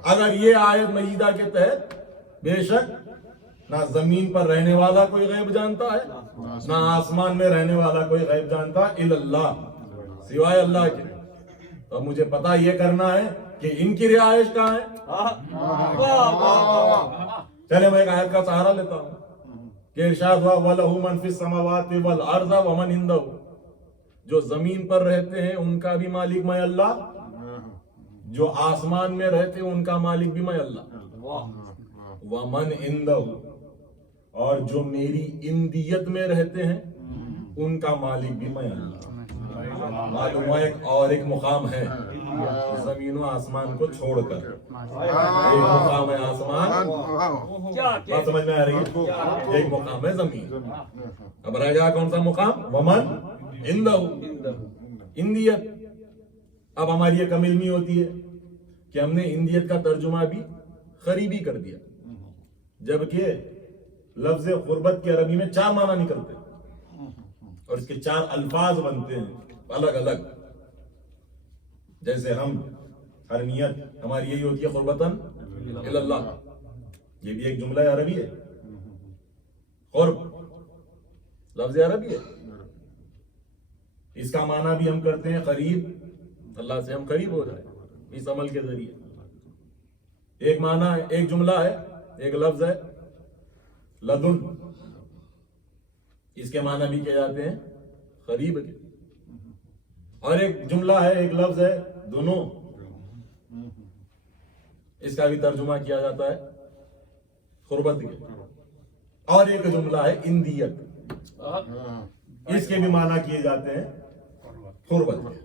اگر یہ آیت مجیدہ کے تحت بے شک نہ زمین پر رہنے والا کوئی غیب جانتا ہے نہ آسمان میں رہنے والا کوئی غیب جانتا الا اللہ، سوائے اللہ کے. تو مجھے پتا یہ کرنا ہے کہ ان کی رہائش کہاں ہے. چلے میں ایک آیت کا سہارا لیتا ہوں کہ ارشاد ہوا وَلَهُ مَنْ فِي السَّمَاوَاتِ وَالْأَرْضِ وَمَنْ عِنْدَهُ، جو زمین پر رہتے ہیں ان کا بھی مالک میں اللہ، جو آسمان میں رہتے ہیں ان کا مالک بھی میں اللہ. وَمَنْ عِنْدَهُ، اور جو میری اندیت میں رہتے ہیں ان کا مالک بھی میں اللہ. معلوم ہوا ایک مقام ہے زمین و آسمان کو چھوڑ کر، ایک مقام ہے آسمان، بات سمجھ میں آ رہی ہے، ایک مقام ہے زمین. اب رہ گیا کون سا مقام؟ ومن عندہ، اندیت. اب ہماری یہ کم علمی ہوتی ہے کہ ہم نے اندیت کا ترجمہ بھی قریبی کر دیا، جبکہ لفظ قربت کی عربی میں 4 معنی نکلتے ہیں اور اس کے 4 الفاظ بنتے ہیں الگ الگ. جیسے ہم ہر نیت ہماری یہی ہوتی ہے قربتاً الی اللہ، یہ بھی ایک جملہ عربی ہے. قرب لفظ عربی ہے، اس کا معنی بھی ہم کرتے ہیں قریب، اللہ سے ہم قریب ہو جائیں اس عمل کے ذریعے. ایک معنی ہے، ایک جملہ ہے، ایک لفظ ہے لدن، اس کے معنی بھی کہے جاتے ہیں قریب کے. اور ایک جملہ ہے، ایک لفظ ہے دونوں، اس کا بھی ترجمہ کیا جاتا ہے قربت کے. اور ایک جملہ ہے اندیت، اس کے بھی معنی کیے جاتے ہیں قربت کے.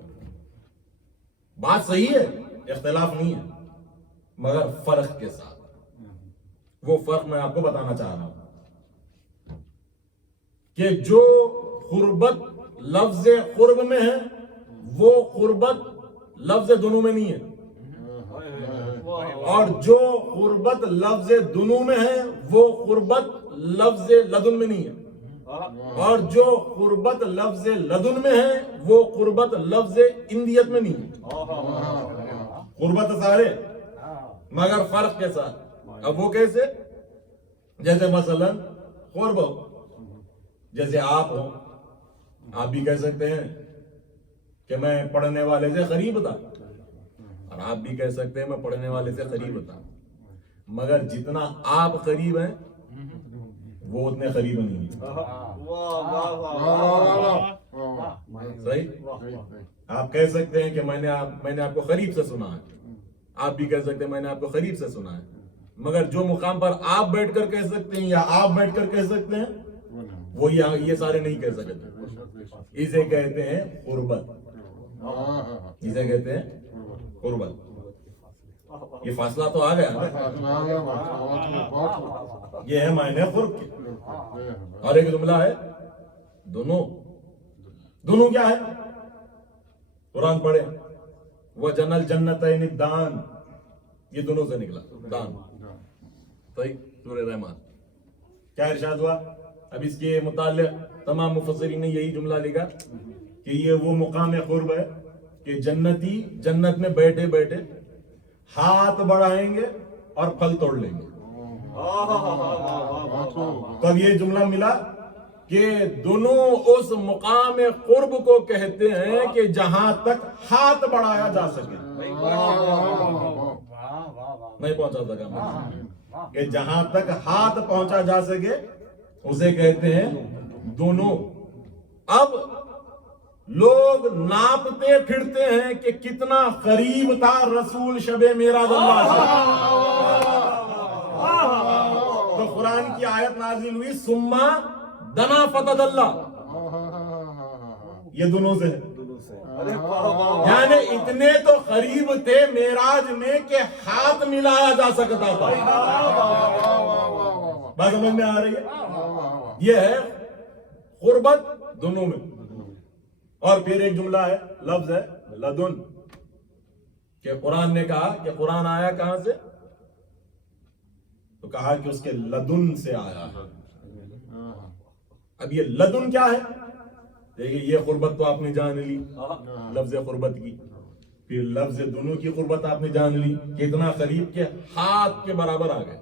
بات صحیح ہے، اختلاف نہیں ہے، مگر فرق کے ساتھ. وہ فرق میں آپ کو بتانا چاہ رہا ہوں. کہ جو قربت لفظ قرب میں ہے وہ قربت لفظ دنو میں نہیں ہے، اور جو قربت لفظ دنو میں ہے وہ قربت لفظ لدن میں نہیں ہے، اور جو قربت لفظ لدن میں ہے وہ قربت لفظ اندیت میں نہیں ہے۔ قربت سارے مگر فرق کے ساتھ۔ اب وہ کیسے؟ جیسے مثلا قرب ہو، جیسے آپ ہو، آپ بھی کہہ سکتے ہیں کہ میں پڑھنے والے سے قریب تھا، اور آپ بھی کہہ سکتے ہیں میں پڑھنے والے سے قریب تھا، مگر جتنا آپ قریب ہیں وہ اتنے قریب نہیں ہیں۔ صحیح؟ آپ کہہ سکتے ہیں کہ میں نے آپ کو قریب سے سنا ہے، آپ بھی کہہ سکتے ہیں میں نے آپ کو قریب سے سنا ہے، مگر جو مقام پر آپ بیٹھ کر کہہ سکتے ہیں یا آپ بیٹھ کر کہہ سکتے ہیں وہ یہ سارے نہیں کہہ سکتے۔ اسے کہتے ہیں قربت، اسے کہتے ہیں قربت۔ یہ فاصلہ تو آ گیا نا، یہ ہے معنی قرب کے۔ اور ایک جملہ ہے دونوں۔ دونوں کیا ہے؟ قرآن پڑھے وہ جنل جنتین الدان، یہ دونوں سے نکلا دان۔ صحیح؟ سورہ رحمان کیا ارشاد ہوا؟ اب اس کے متعلق تمام مفسرین نے یہی جملہ لکھا کہ یہ وہ مقام قرب ہے کہ جنتی جنت میں بیٹھے بیٹھے ہاتھ بڑھائیں گے اور پھل توڑ لیں گے۔ تو اب یہ جملہ ملا کہ دونوں اس مقام قرب کو کہتے ہیں کہ جہاں تک ہاتھ بڑھایا جا سکے، نہیں پہنچا سکا، کہ جہاں تک ہاتھ پہنچا جا سکے اسے کہتے ہیں دونوں۔ اب لوگ ناپتے پھرتے ہیں کہ کتنا قریب تھا رسول شب معراج اللہ سے، تو قرآن کی آیت نازل ہوئی ثم دنا فتدلی، یہ دونوں سے ہے، یعنی اتنے تو قریب تھے معراج میں کہ ہاتھ ملایا جا سکتا تھا۔ بات سمجھ میں آ رہی ہے؟ یہ ہے قربت دونوں میں۔ اور پھر ایک جملہ ہے، لفظ ہے لدن، کہ قرآن نے کہا کہ قرآن آیا کہاں سے؟ تو کہا کہ اس کے لدن سے آیا ہے۔ اب یہ لدن کیا ہے؟ دیکھیے یہ قربت تو آپ نے جان لی لفظ قربت کی، پھر لفظ دونوں کی قربت آپ نے جان لی، کتنا قریب کے ہاتھ کے برابر آ گئے۔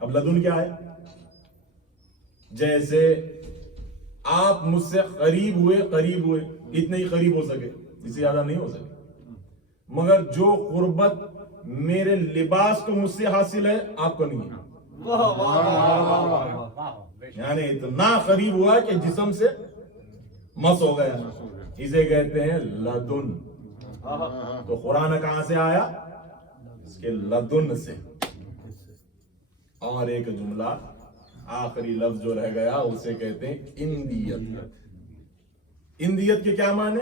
اب لدن کیا ہے؟ جیسے آپ مجھ سے قریب ہوئے اتنے ہی قریب ہو سکے، اس سے زیادہ نہیں ہو سکے، مگر جو قربت میرے لباس کو مجھ سے حاصل ہے آپ کو نہیں ہے، یعنی اتنا قریب ہوا کہ جسم سے مس ہو گیا، اسے کہتے ہیں لدن۔ تو قرآن کہاں سے آیا؟ اس کے لدن سے۔ اور ایک جملہ آخری لفظ جو رہ گیا اسے کہتے ہیں اندیت۔ اندیت کے کیا معنی؟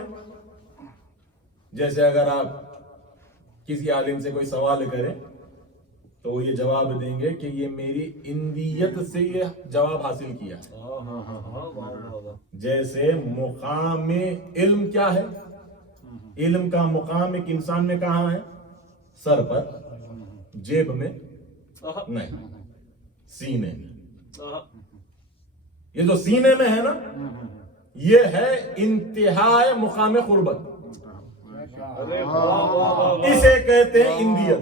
جیسے اگر آپ کسی عالم سے کوئی سوال کریں تو وہ یہ جواب دیں گے کہ یہ میری اندیت سے یہ جواب حاصل کیا۔ جیسے مقام علم کیا ہے؟ علم کا مقام ایک انسان میں کہاں ہے؟ سر پر، جیب میں نہیں، سینے میں۔ یہ جو سینے میں ہے نا یہ ہے انتہائی مقام قربت، اسے کہتے ہیں اندیت۔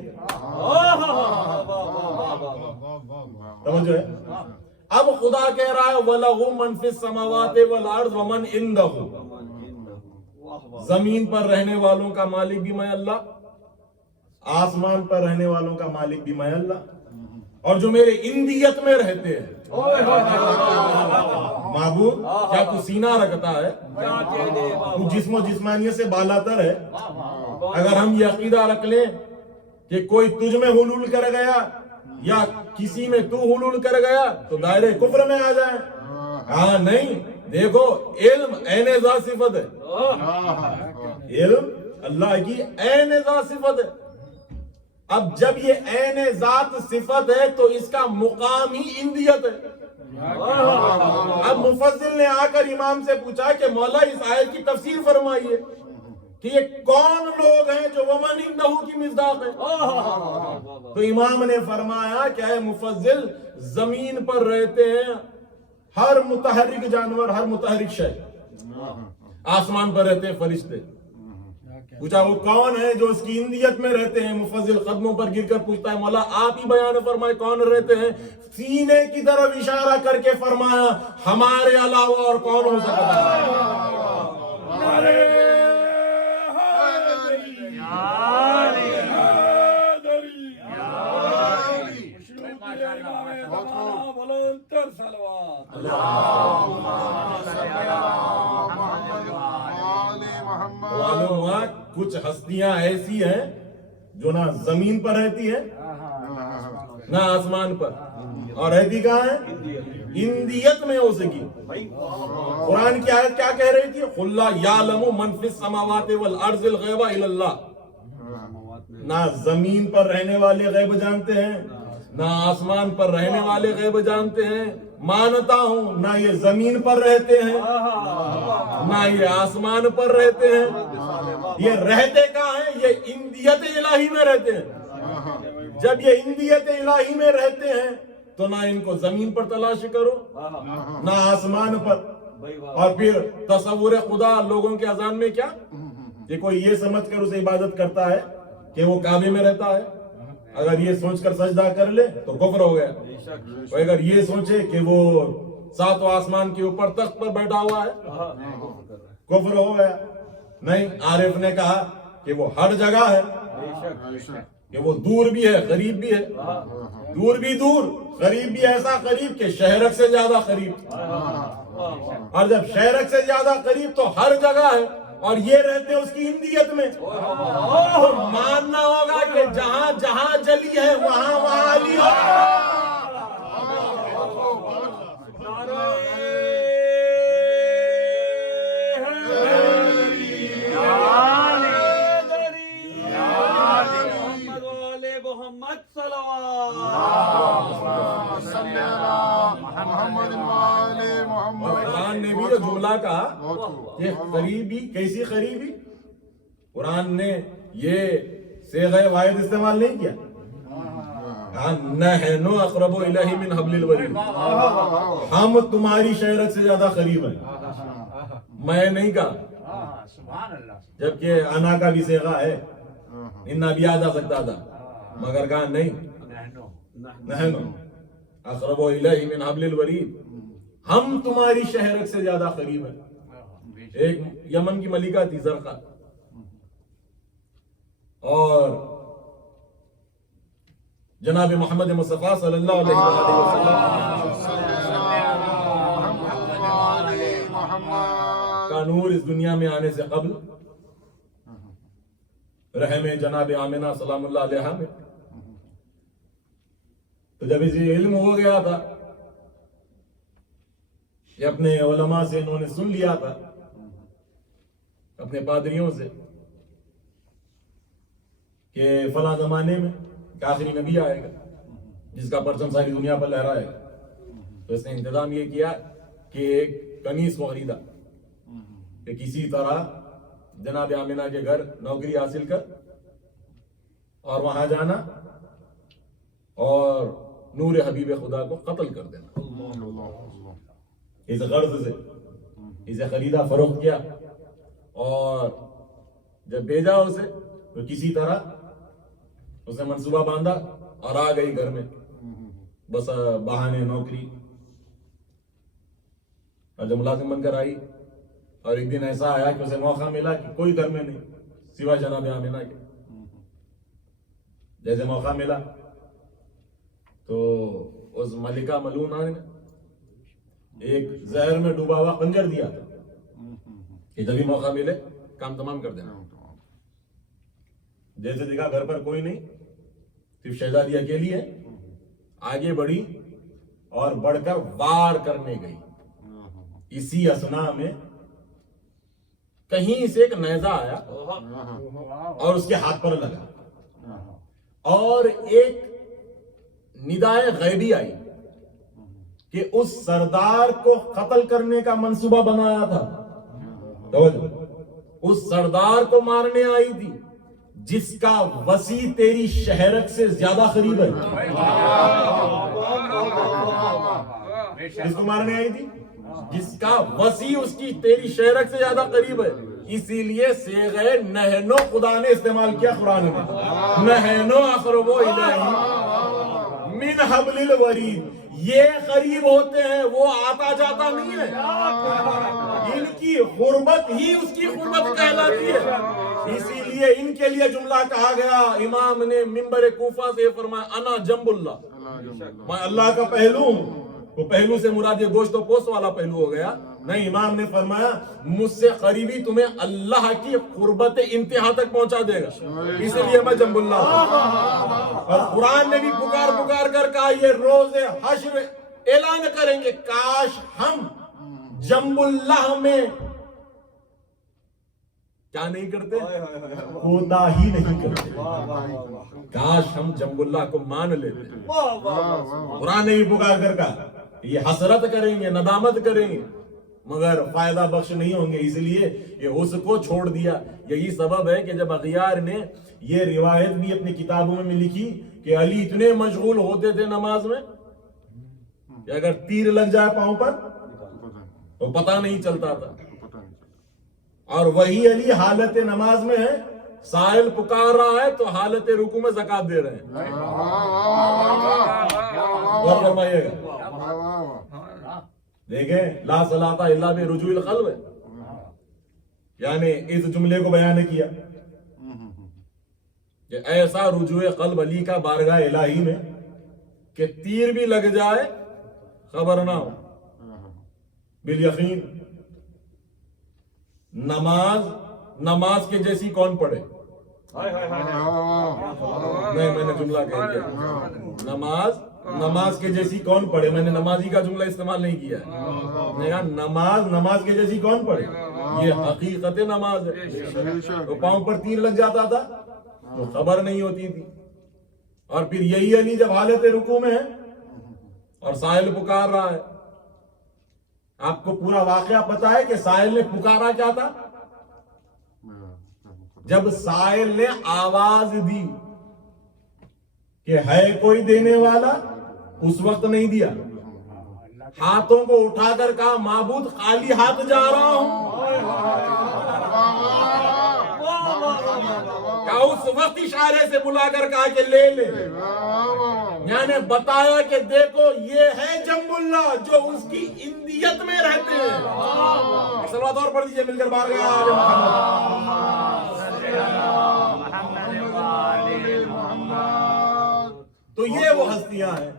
سمجھو ہے؟ اب خدا کہہ رہا ہے وَلَهُ مَنْ فِي السَّمَاوَاتِ وَالْأَرْضِ وَمَنْ عِنْدَهُ، زمین پر رہنے والوں کا مالک بھی میں اللہ، آسمان پر رہنے والوں کا مالک بھی میں اللہ، اور جو میرے اندیت میں رہتے ہیں۔ معبود کیا تو سینہ رکھتا ہے؟ تو جسم و جسمانیت سے بالاتر ہے؟ اگر ہم یہ عقیدہ رکھ لیں کہ کوئی تجھ میں حلول کر گیا یا کسی میں تو حلول کر گیا تو دائرے کفر میں آ جائیں۔ ہاں نہیں، دیکھو علم عین ذات صفت ہے، علم اللہ کی عین ذات صفت ہے۔ اب جب یہ عین ذات صفت ہے تو اس کا مقام ہی اندیت ہے۔ اب مفصل نے آ کر امام سے پوچھا کہ مولا اس آیت کی تفسیر فرمائیے کہ یہ کون لوگ ہیں جو ومن عنده کی مصداق ہے. تو امام نے فرمایا کہ اے مفضل، زمین پر رہتے ہیں ہر متحرک جانور، ہر متحرک شے. آسمان پر رہتے ہیں فرشتے. پوچھا وہ کون ہے جو اس کی اندیت میں رہتے ہیں؟ مفضل قدموں پر گر کر پوچھتا ہے مولا آپ ہی بیان فرمائے کون رہتے ہیں؟ سینے کی طرف اشارہ کر کے فرمایا ہمارے علاوہ اور کون ہو سکتا ہے؟ معلوم ہوا کچھ ہستیاں ایسی ہیں جو نہ زمین پر رہتی ہے نہ آسمان پر، اور رہتی کہاں ہے؟ اندیت میں ہو سکی. قرآن کی آیت کیا کہہ رہی تھی؟ قُلْ لَا يَعْلَمُ مَنْ فِي السَّمَاوَاتِ وَالْأَرْضِ الْغَيْبَ إِلَّا اللَّهُ. نہ زمین پر رہنے والے غیب جانتے ہیں، نہ آسمان پر رہنے والے غیب جانتے ہیں. مانتا ہوں نہ یہ زمین پر رہتے ہیں نہ یہ آسمان پر رہتے ہیں. یہ رہتے کہاں ہیں؟ یہ اندیت الہی میں رہتے ہیں. جب یہ اندیت الہی میں رہتے ہیں تو نہ ان کو زمین پر تلاش کرو نہ آسمان پر. اور پھر تصور خدا لوگوں کے اذہان میں کیا کہ کوئی یہ سمجھ کر اسے عبادت کرتا ہے کہ وہ کعبے میں رہتا ہے، اگر یہ سوچ کر سجدہ کر لے تو کفر ہو گیا. اور اگر یہ سوچے کہ وہ ساتوں آسمان کے اوپر تخت پر بیٹھا ہوا ہے کفر ہو گیا. نہیں، عارف نے کہا کہ وہ ہر جگہ ہے، کہ وہ دور بھی ہے قریب بھی ہے. دور بھی دور، قریب بھی ایسا قریب کہ شہرک سے زیادہ قریب. اور جب شہرک سے زیادہ قریب تو ہر جگہ ہے، اور یہ رہتے اس کی اندیت میں. تو ماننا ہوگا کہ جہاں جہاں جلی ہے وہاں وہاں علی ہے. قرآن نے بھی جو جملہ کہا کہ قریبی، کیسی قریبی؟ قرآن نے یہ صیغہ واحد استعمال نہیں کیا. نحن اقرب الیہ من حبل الورید، ہم تمہاری شہرت سے زیادہ قریب ہیں. میں نہیں کہا، جبکہ انا کا بھی صیغہ ہے، انا بھی آ جا سکتا تھا، مگر کہا نہیں، نحن اقرب الیہ من حبل الورید، ہم تمہاری شہرت سے زیادہ قریب ہیں. ایک یمن کی ملکہ تھی زرقہ، اور جناب محمد مصطفیٰ صلی اللہ علیہ وسلم کا نور اس دنیا میں آنے سے قبل رحم جناب آمنہ سلام اللہ علیہ میں، تو جب اسے علم ہو گیا تھا، یہ اپنے علماء سے انہوں نے سن لیا تھا، اپنے پادریوں سے، کہ فلاں زمانے میں ایک آخری نبی آئے گا جس کا پرچم ساری دنیا پر لہرائے گا. تو اس نے انتظام یہ کیا کہ ایک کنیز کو خریدا کہ کسی طرح جناب آمنہ کے گھر نوکری حاصل کر اور وہاں جانا اور نور حبیب خدا کو قتل کر دینا. اس غرض سے اسے خریدا، فروخت کیا، اور جب بھیجا اسے تو کسی طرح اس نے منصوبہ باندھا اور آ گئی گھر میں، بس بہانے نوکری. اور جب ملازم بن کر آئی، اور ایک دن ایسا آیا کہ اسے موقع ملا کہ کوئی گھر میں نہیں سوائے جناب آمنہ کے. جیسے موقع ملا تو اس ملکہ ملونہ نے ایک زہر میں ڈوبا ہوا خنجر دیا تھا کہ جب بھی موقع ملے کام تمام کر دینا. جیسے دیکھا گھر پر کوئی نہیں، صرف شہزادی اکیلی ہے، آگے بڑھی اور بڑھ کر وار کرنے گئی. اسی اسنا میں کہیں سے ایک نیزہ آیا اور اس کے ہاتھ پر لگا، اور ایک ندائے غیبی آئی کہ اس سردار کو قتل کرنے کا منصوبہ بنایا تھا. توجہ، اس سردار کو مارنے آئی تھی جس کا وسیع تیری شہرک سے زیادہ قریب ہے. جس کو مارنے آئی تھی جس کا وسیع اس کی تیری شہرک سے زیادہ قریب ہے. اسی لیے صیغہ نحنو خدا نے استعمال کیا قرآن میں. نحنو اقرب الیہ من حبل الورید. یہ قریب ہوتے ہیں، وہ آتا جاتا نہیں ہے. ان کی قربت ہی اس کی قربت کہلاتی ہے. اسی لیے ان کے لیے جملہ کہا گیا. امام نے منبر کوفہ سے فرمایا انا جنب اللہ، میں اللہ کا پہلو ہوں. وہ پہلو سے مراد یہ گوشت و پوست والا پہلو ہو گیا. نہیں، امام نے فرمایا مجھ سے قریبی تمہیں اللہ کی قربت انتہا تک پہنچا دے گا، اس لیے میں جنب اللہ ہوں. اور قرآن نے بھی پکار پکار کر کہا یہ روز حشر اعلان کریں گے کاش ہم جنب اللہ میں کیا نہیں کرتے، کوتاہی نہیں کرتے. کاش ہم جنب اللہ کو مان لیتے. قرآن نے بھی پکار کر کہا یہ حسرت کریں گے، ندامت کریں گے، مگر فائدہ بخش نہیں ہوں گے. اس لیے یہ اس کو چھوڑ دیا. یہی سبب ہے کہ جب اغیار نے یہ روایت بھی اپنی کتابوں میں لکھی کہ علی اتنے مشغول ہوتے تھے نماز میں کہ اگر تیر لگ جائے پاؤں پر تو پتہ نہیں چلتا تھا. اور وہی علی حالت نماز میں ہے، سائل پکار رہا ہے تو حالت رکوع میں زکات دے رہے ہیں. غور فرمائیے گا. دیکھیں لا صلاۃ الا برجوع القلب، یعنی اس جملے کو بیان کیا کہ ایسا رجوع قلب علی کا بارگاہ الہی میں کہ تیر بھی لگ جائے خبر نہ ہو. بالیقین نماز کے جیسی کون پڑھے؟ نہیں، میں نے جملہ کہہ دیا. نماز کے جیسی کون پڑھے؟ میں نے نمازی کا جملہ استعمال نہیں کیا ہے. نماز کے جیسی کون پڑھے؟ یہ حقیقت نماز ہے. تو پاؤں پر تیر لگ جاتا تھا تو خبر نہیں ہوتی تھی. اور پھر یہی علی جب حالت رکوع میں ہے اور سائل پکار رہا ہے، آپ کو پورا واقعہ پتا ہے کہ سائل نے پکارا کیا تھا؟ جب سائل نے آواز دی کہ ہے کوئی دینے والا، اس وقت نہیں دیا. ہاتھوں کو اٹھا کر کہا معبود خالی ہاتھ جا رہا ہوں. کہا اس وقت اشارے سے بلا کر کہا کہ لے لے، یعنی بتایا کہ دیکھو یہ ہے جنب اللہ جو اس کی اندیت میں رہتے ہیں. صلوات اور پڑھ دیجئے مل کر تو یہ وہ ہستیاں ہیں.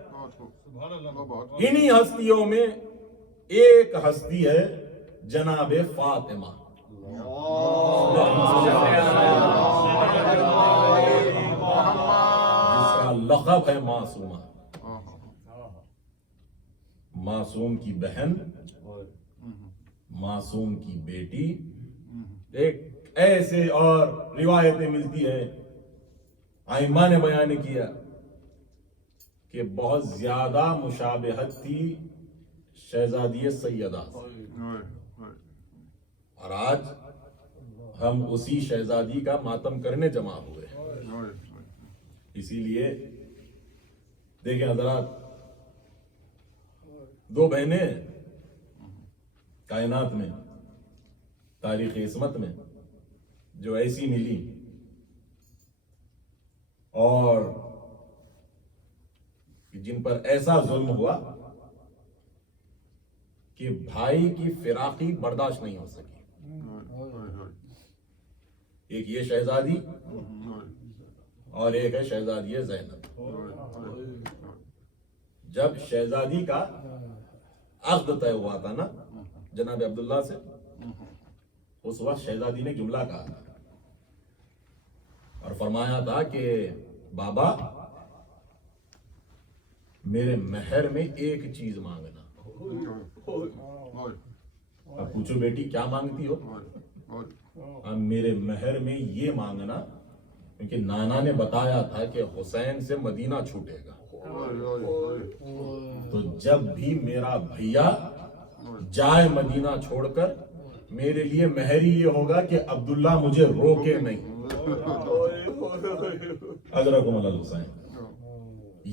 انہی ہستیوں میں ایک ہستی ہے جناب فاطمہ. جس کا لقب ہے معصومہ، معصوم کی بہن، معصوم کی بیٹی. ایک ایسے اور روایتیں ملتی ہیں، ائمہ نے بیان کیا کہ بہت زیادہ مشابہت تھی شہزادی سیدہ سے. اور آج ہم اسی شہزادی کا ماتم کرنے جمع ہوئے. اسی لیے دیکھیں حضرات، دو بہنیں کائنات میں، تاریخ عصمت میں جو ایسی ملی اور جن پر ایسا ظلم ہوا کہ بھائی کی فراقی برداشت نہیں ہو سکی. ایک یہ شہزادی اور ایک ہے شہزادی زینب. جب شہزادی کا عقد طے ہوا تھا نا جناب عبداللہ سے، اس وقت شہزادی نے جملہ کہا اور فرمایا تھا کہ بابا میرے مہر میں ایک چیز مانگنا. اب پوچھو بیٹی کیا مانگتی ہو؟ اب میرے مہر میں یہ مانگنا، کیونکہ نانا نے بتایا تھا کہ حسین سے مدینہ چھوٹے گا. تو جب بھی میرا بھیا جائے مدینہ چھوڑ کر میرے لیے مہر ہی یہ ہوگا کہ عبداللہ مجھے روکے نہیں. حضرت حسین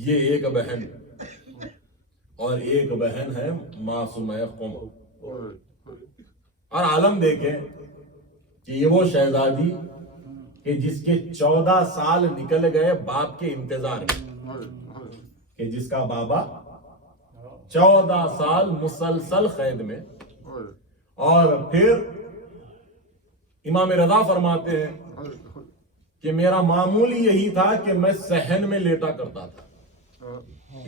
یہ ایک بہن اور ایک بہن ہے معصومہ قم. اور عالم دیکھیں کہ یہ وہ شہزادی کہ جس کے 14 سال نکل گئے باپ کے انتظار میں، کہ جس کا بابا 14 سال مسلسل قید میں. اور پھر امام رضا فرماتے ہیں کہ میرا معمول یہی تھا کہ میں صحن میں لیٹا کرتا تھا،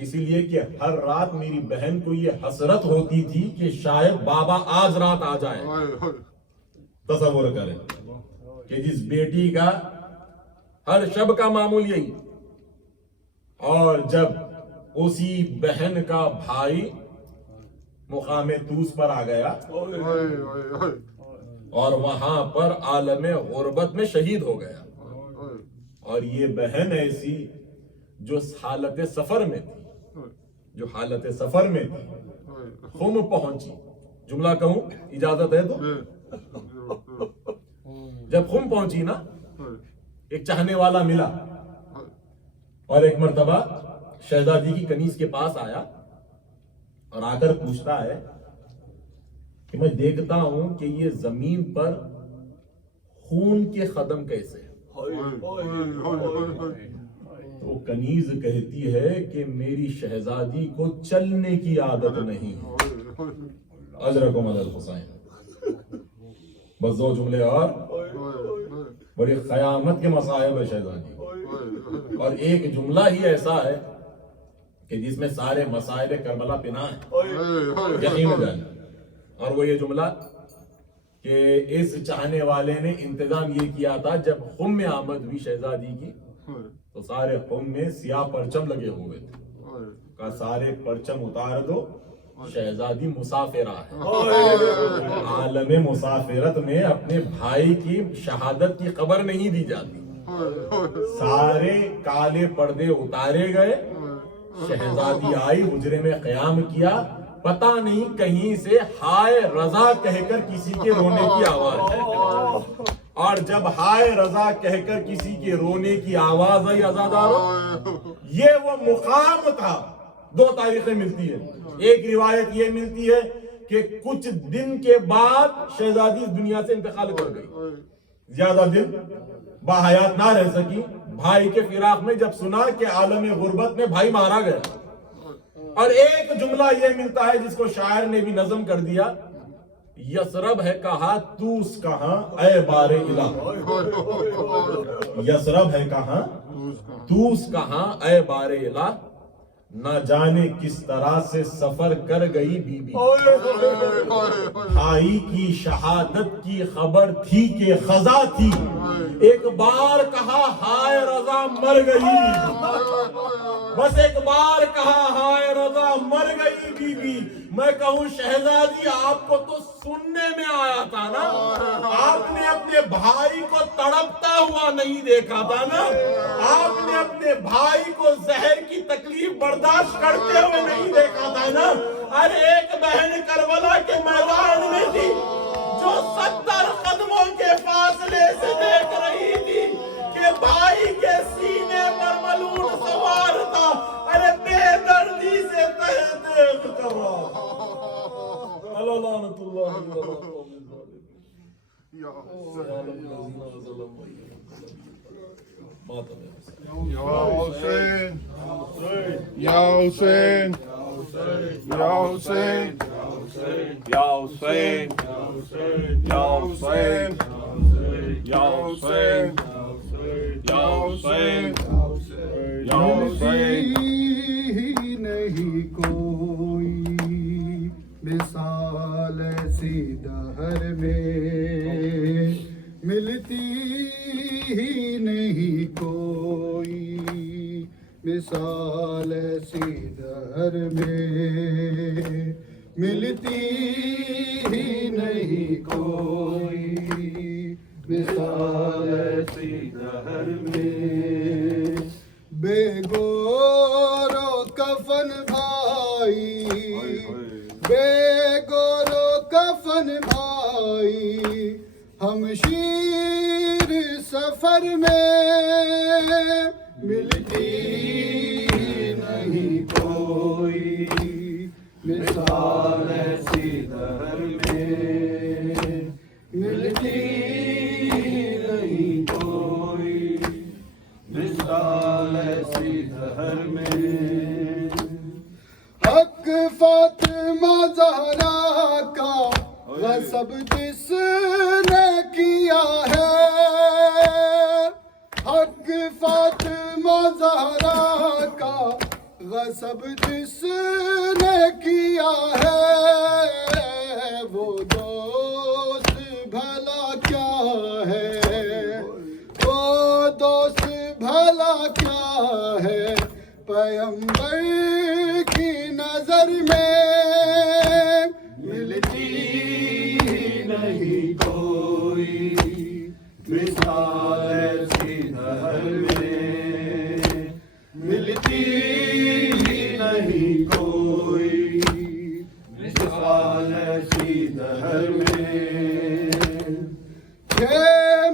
اسی لیے کہ ہر رات میری بہن کو یہ حسرت ہوتی تھی کہ شاید بابا آج رات آ جائے. تصور کریں کہ جس بیٹی کا ہر شب کا معمول یہی، اور جب اسی بہن کا بھائی مقام طوس پر آ گیا اور وہاں پر عالم غربت میں شہید ہو گیا، اور یہ بہن ایسی جو حالت سفر میں تھی، خم پہنچی. جملہ کہوں اجازت ہے تو؟ جب خم پہنچی نا، ایک چاہنے والا ملا اور ایک مرتبہ شہزادی کی کنیز کے پاس آیا اور آ کر پوچھتا ہے کہ میں دیکھتا ہوں کہ یہ زمین پر خون کے قدم کیسے ہیں. تو کنیز کہتی ہے کہ میری شہزادی کو چلنے کی عادت نہیں. حضرت حسین بس دو جملے اور بڑی قیامت کے مصائب ہے شہزادی. اور ایک جملہ ہی ایسا ہے کہ جس میں سارے مصائب کربلا پناہ ہیں، یقین جانے. اور وہ یہ جملہ کہ اس چاہنے والے نے انتظام یہ کیا تھا جب خم میں آمد ہوئی شہزادی کی تو سارے خم میں سیاہ پرچم لگے ہوئے تھے. کہا سارے پرچم اتار دو، شہزادی مسافرہ ہے. عالم مسافرت میں اپنے بھائی کی شہادت کی خبر نہیں دی جاتی. سارے کالے پردے اتارے گئے، شہزادی آئی، حجرے میں قیام کیا. پتہ نہیں کہیں سے ہائے رضا کہہ کر کسی کے رونے کی آواز ہے، اور جب ہائے رضا کہہ کر کسی کے رونے کی آواز آئی عزادارو، یہ وہ مقام تھا. دو تاریخیں ملتی ہیں. ایک روایت یہ ملتی ہے کہ کچھ دن کے بعد شہزادی اس دنیا سے انتقال کر گئی، زیادہ دن باحیات نہ رہ سکی. بھائی کے فراق میں جب سنا کہ عالم غربت میں بھائی مارا گیا، اور ایک جملہ یہ ملتا ہے جس کو شاعر نے بھی نظم کر دیا، یسرب ہے کہاں توس کہاں اے بار الہ. یسرب ہے کہاں توس کہاں اے بار الہ، نہ جانے کس طرح سے سفر کر گئی بی بی. بھائی کی شہادت کی خبر تھی کہ خزاں تھی، ایک بار کہا ہائے رضا مر گئی، بس ایک بار کہا ہائے رضا مر گئی بی بی. میں کہوں شہزادی آپ کو تو سننے میں آیا تھا نا، آپ نے اپنے بھائی کو تڑپتا ہوا نہیں دیکھا تھا نا، آپ نے اپنے بھائی کو زہر کی تکلیف برداشت کرتے ہوئے نہیں دیکھا تھا نا. ارے ایک بہن کربلا کے میدان میں تھی جو 70 قدموں کے فاصلے سے دیکھ رہی تھی کہ بھائی کے سینے پر ملون سوار تھا. ارے بے دردی سے تحت کر رہا. اللہ لعنت اللہ یا حسین یا حسین یا حسین یا حسین یا حسین یا حسین یا حسین یا حسین. نہیں کوئی مثال ایسی دہر میں، ملتی ہی نہیں کوئی مثال ایسی دہر میں، ملتی ہی نہیں کوئی مثال ایسی دہر میں. بے گور و ہم شیر سفر میں ملتی نہیں کوئی مثال ایسی دہر میں ملتی نہیں کوئی مثال ایسی دہر میں حق فاطمہ زہرا کا غصب جس نے کیا ہے حق فاطمہ زہرا کا غصب جس نے کیا ہے وہ دوست بھلا کیا ہے وہ دوست بھلا کیا ہے پیغمبر کی نظر میں ملتی نہیں کوئی مثال ایسی دہر میں ملتی نہیں کوئی مثال ایسی دہر میں 6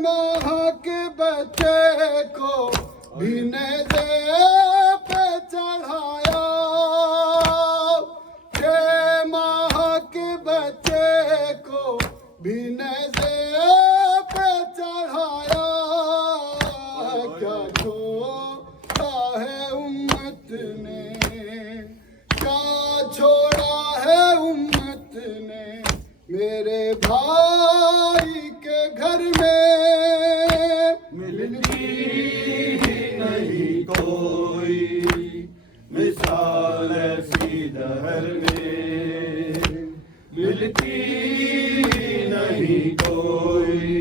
ماہ کے بچے کو بھی نیزے پہ چڑھایا 6 ماہ کے بچے کو بھی نیزے پہ چڑھایا کیا چھوڑا ہے امت نے کیا چھوڑا ہے امت نے میرے بھائی کے گھر میں ملتی نہیں کوئی مثال ایسی دہر میں ملتی نہیں کوئی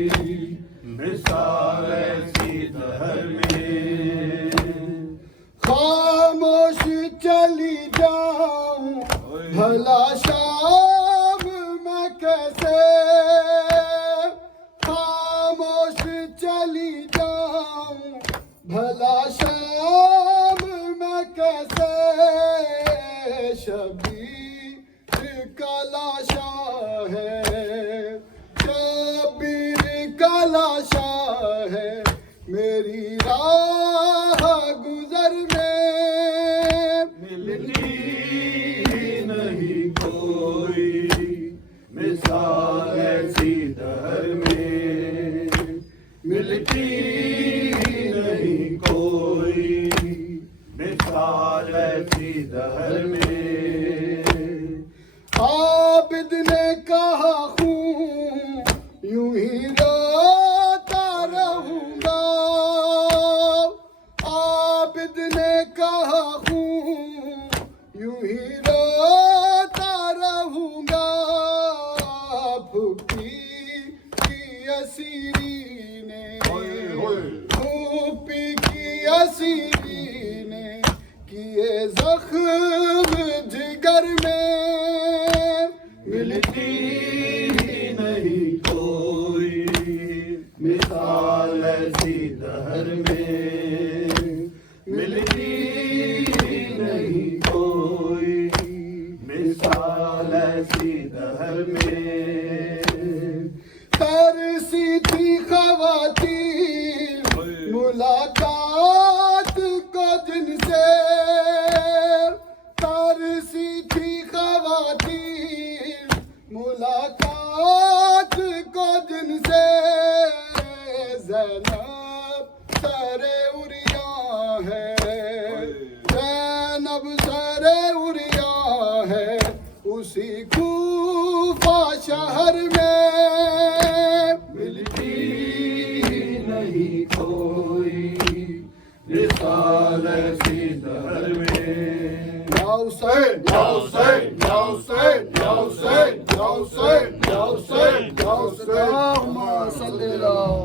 مثال ایسی دہر میں خاموش چلی جاؤں بھلا شام میں کیسے خاموش چلی جاؤں بھلا شام میں کیسے شبیر کا لاشا ہے شبیر کا لاشا ہے میری راہ گزر میں ملتی نہیں کوئی مثال ایسی دہر میں ملتی نہیں کوئی مثال ایسی دہر میں عابد نے کہا خون یوں ہی روتا رہوں گا عابد نے کہا خون یوں ہی روتا رہوں گا پھوپھی کی اسیری نے پھوپھی کی اسیری نے کیے زخم جگر میں ملتی نہیں کوئی مثال ایسی دہر میں ملتی نہیں کوئی مثال ایسی دہر میں ترسی تھی خواتین ملاقات کو جن سے ترسی تھی خواتین ملاقات کو جن سے زینب